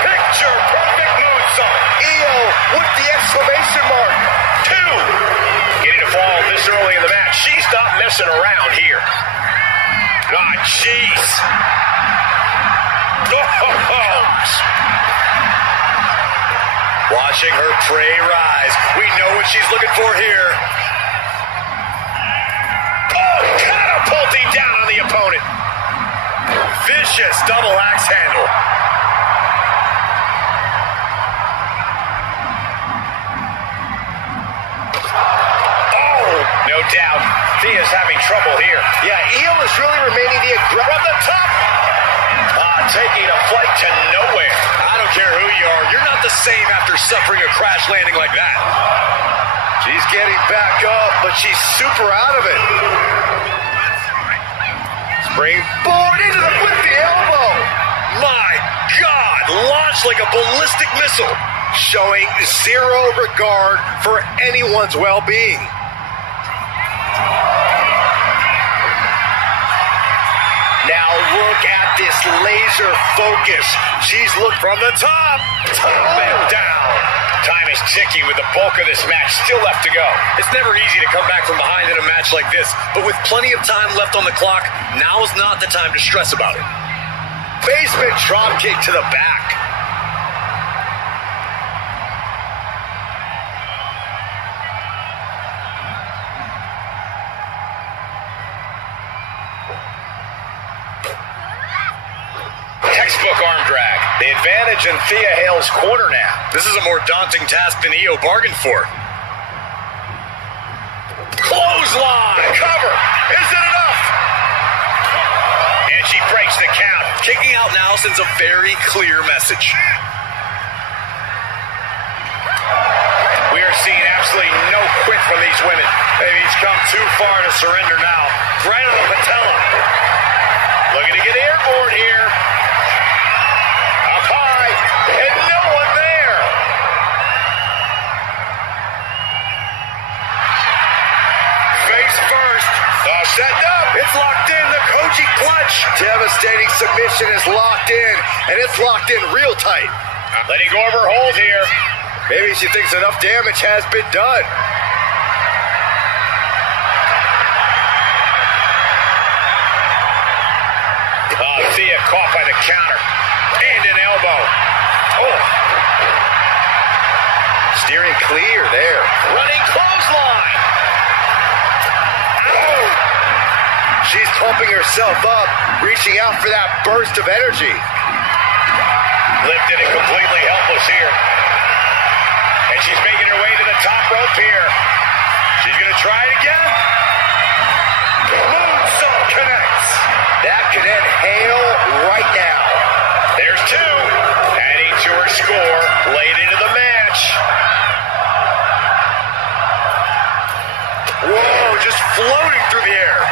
Picture perfect moonsault. Io with the exclamation mark. 2. Getting a fall this early in the match. She's not messing around here. Ah, jeez. Gosh. Watching her prey rise. We know what she's looking for here. Oh, catapulting down on the opponent. Vicious double axe handle. No doubt, Thea's having trouble here. Yeah, Io is really remaining the aggressor. From the top! Taking a flight to nowhere. I don't care who you are. You're not the same after suffering a crash landing like that. She's getting back up, but she's super out of it. Springboard into with the elbow. My God, launched like a ballistic missile. Showing zero regard for anyone's well-being. Now look at this laser focus. She's looked From the top and down. Time is ticking with the bulk of this match still left to go. It's never easy to come back from behind in a match like this, but with plenty of time left on the clock, now is not the time to stress about it. basement drop kick to the back. Textbook arm drag. The advantage in Thea Hale's corner now. This is a more daunting task than Io bargained for. Clothesline. Cover. Is it enough? And she breaks the count. Kicking out now sends a very clear message. We are seeing absolutely no quit from these women. Maybe he's come too far to surrender now. Right on the patella. Looking to get airborne here. Up high. And no one there. Face first. Setting up. It's locked in. The Koji clutch. Devastating submission is locked in, and it's locked in real tight. Letting go of her hold here. Maybe she thinks enough damage has been done. Thea caught by the counter. And an elbow. Oh. Steering clear there. Running clothesline. Ow! She's pumping herself up, reaching out for that burst of energy. Lifted and completely helpless here. And she's making her way to the top rope here. She's going to try it again. Moonsault connects. That could end Hale right now. There's two. Adding to her score late into the match. Whoa, just floating through the air.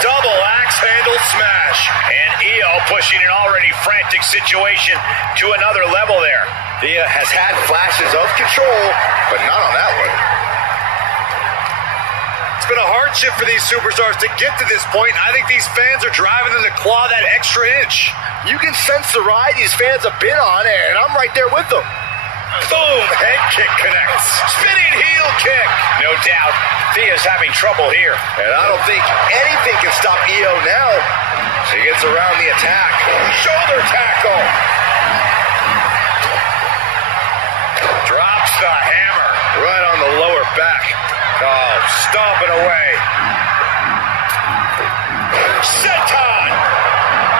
Double axe Axe-handle smash. And Io pushing an already frantic situation to another level there. Thea has had flashes of control, but not on that one. It's been a hardship for these superstars to get to this point. I think these fans are driving them to claw that extra inch. You can sense the ride these fans have been on, and I'm right there with them. Boom! Head kick connects. Spinning heel kick. No doubt, Thea's having trouble here. And I don't think anything can stop Io now. She gets around the attack. Shoulder tackle. Drops the hammer. Right on the lower back. Oh, stomping away. Senton.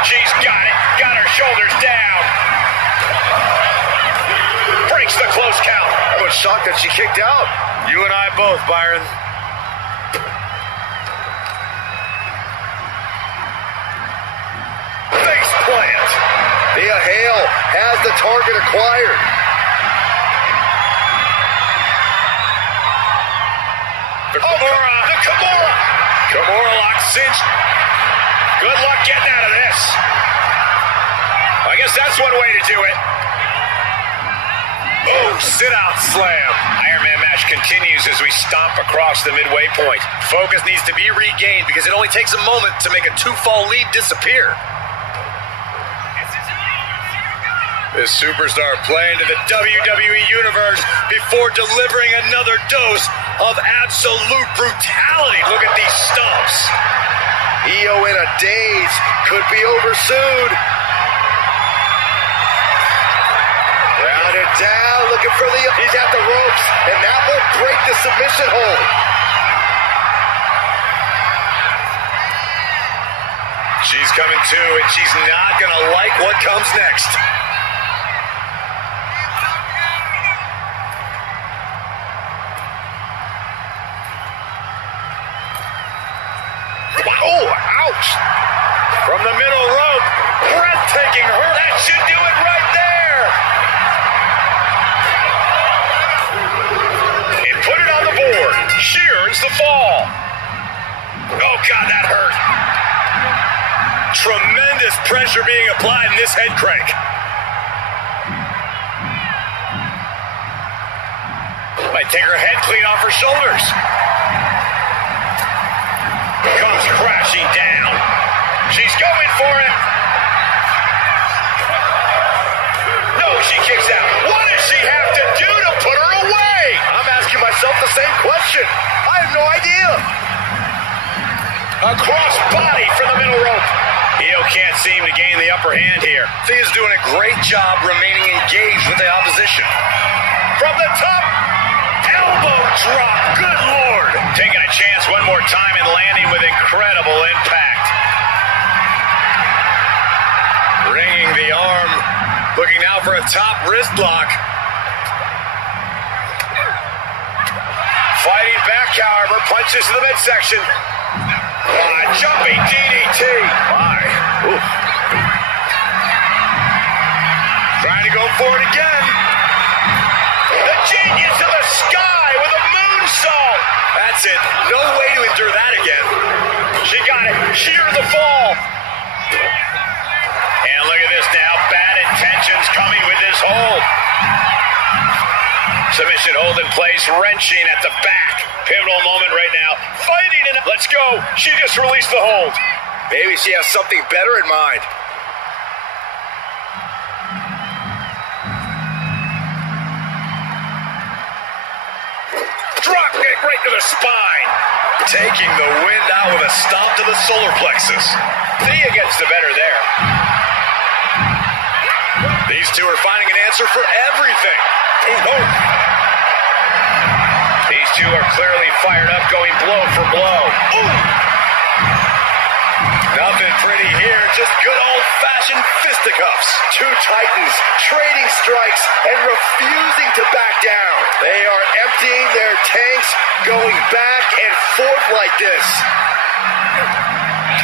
She's got it. Got her shoulders down. Breaks the close count. I was shocked that she kicked out. You and I both, Byron. Face plant. Thea Hale has the target acquired. The Kimura. The Kimura. Kimura lock cinch. Good luck getting out of this. I guess that's one way to do it. Boom, sit-out slam. Iron Man match continues as we stomp across the midway point. Focus needs to be regained because it only takes a moment to make a two-fall lead disappear. This superstar playing to the WWE Universe before delivering another dose of absolute brutality. Look at these stomps. Io in a daze. Could be over soon. Rounded down, looking for the... He's at the ropes, and that will break the submission hold. She's coming to, and she's not going to like what comes next. Oh, ouch! From the middle rope, breathtaking her. That should do it right there. And put it on the board. She earns the fall. Oh, God, that hurt. Tremendous pressure being applied in this head crank. Might take her head clean off her shoulders. Comes crashing down. She's going for it. No, she kicks out. What does she have to do to put her away? I'm asking myself the same question. I have no idea. A cross body from the middle rope. Io can't seem to gain the upper hand here. Thea's doing a great job remaining engaged with the opposition. From the top, elbow drop. Good Lord. Taking a chance one more time and landing with incredible impact. Ringing the arm. Looking now for a top wrist lock. Fighting back, however, punches to the midsection. Jumping DDT. My. Ooh. Trying to go for it again. The genius of the sky with a moonsault. That's it. No way to endure that again. She got it. She earned the fall. And look at this now. Bad intentions coming with this hold. Submission hold in place, wrenching at the back. Pivotal moment right now. Fighting it. Let's go. She just released the hold. Maybe she has something better in mind. Drop kick right to the spine. Taking the wind out with a stomp to the solar plexus. Thea gets the better there. These two are finding an answer for everything. Oh. These two are clearly fired up, going blow for blow. Ooh. Nothing pretty here, just good old-fashioned fisticuffs. Two titans trading strikes and refusing to back down. They are emptying their tanks, going back and forth like this.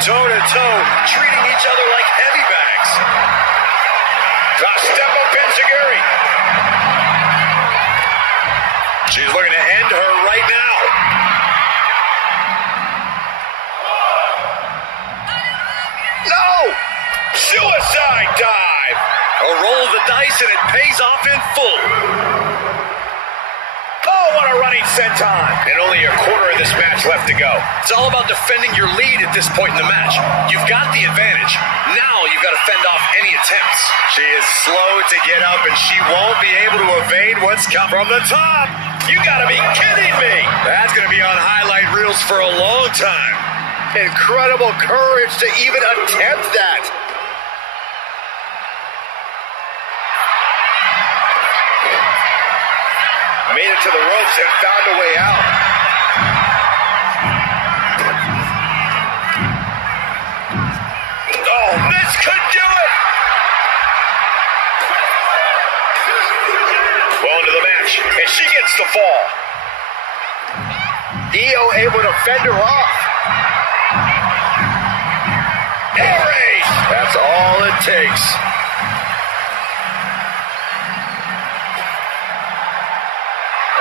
Toe-to-toe, treating each other like heavy bags. Step up Enziguri. She's looking to end her right now. Suicide dive. A roll of the dice, and it pays off in full. Oh, what a running senton. And only a quarter of this match left to go. It's all about defending your lead at this point in the match. You've got the advantage. Now you've got to fend off any attempts. She is slow to get up, and she won't be able to evade what's coming from the top. You gotta be kidding me. That's going to be on highlight reels for a long time. Incredible courage to even attempt that. Made it to the ropes and found a way out. Oh, this could do it. Well into the match, and she gets the fall. Io able to fend her off. Air race. That's all it takes.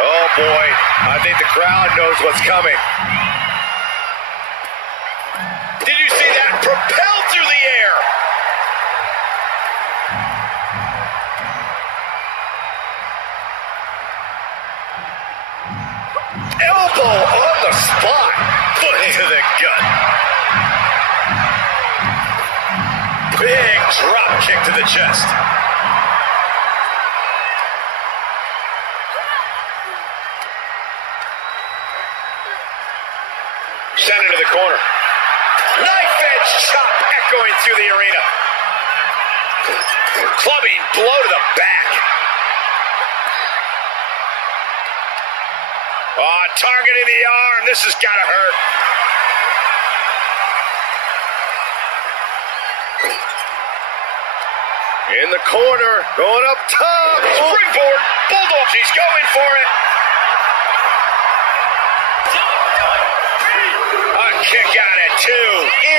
Oh boy, I think the crowd knows what's coming. Did you see that? Propelled through the air. Elbow on the spot. Foot to the gut. Big drop kick to the chest. Send it to the corner. Knife edge chop echoing through the arena. Clubbing blow to the back. Oh, targeting the arm. This has got to hurt. In the corner, going up top. Springboard. Bulldog. She's going for it. A kick out at two.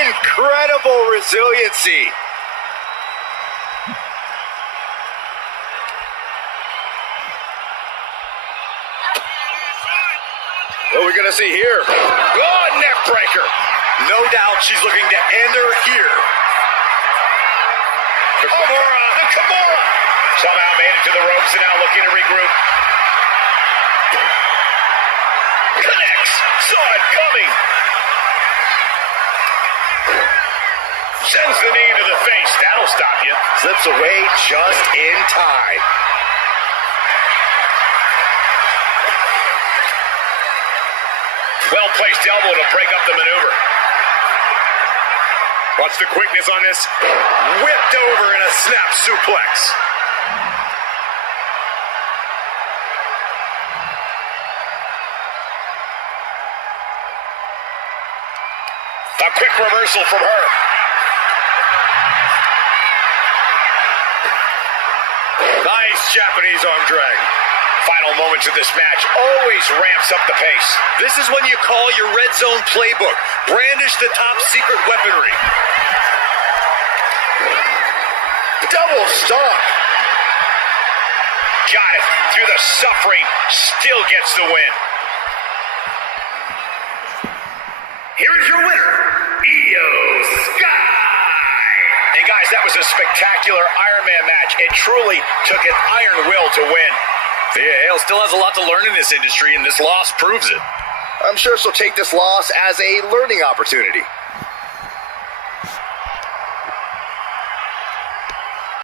Incredible resiliency. What are we going to see here? Oh, neck breaker. No doubt she's looking to end her here. The Kimura. The Kimura. Somehow made it to the ropes and now looking to regroup. Connects. Saw it coming. Sends the knee into the face. That'll stop you. Slips away just in time. Well-placed elbow to break up the maneuver. Watch the quickness on this. Whipped over in a snap suplex. A quick reversal from her. Nice Japanese arm drag. Final moments of this match always ramps up the pace. This is when you call your red zone playbook. Brandish the top secret weaponry. Double stomp. Got it. Through the suffering. Still gets the win. Here is your winner, Io Sky. And guys, that was a spectacular Iron Man match. It truly took an iron will to win. Thea Hale still has a lot to learn in this industry, and this loss proves it. I'm sure she'll take this loss as a learning opportunity.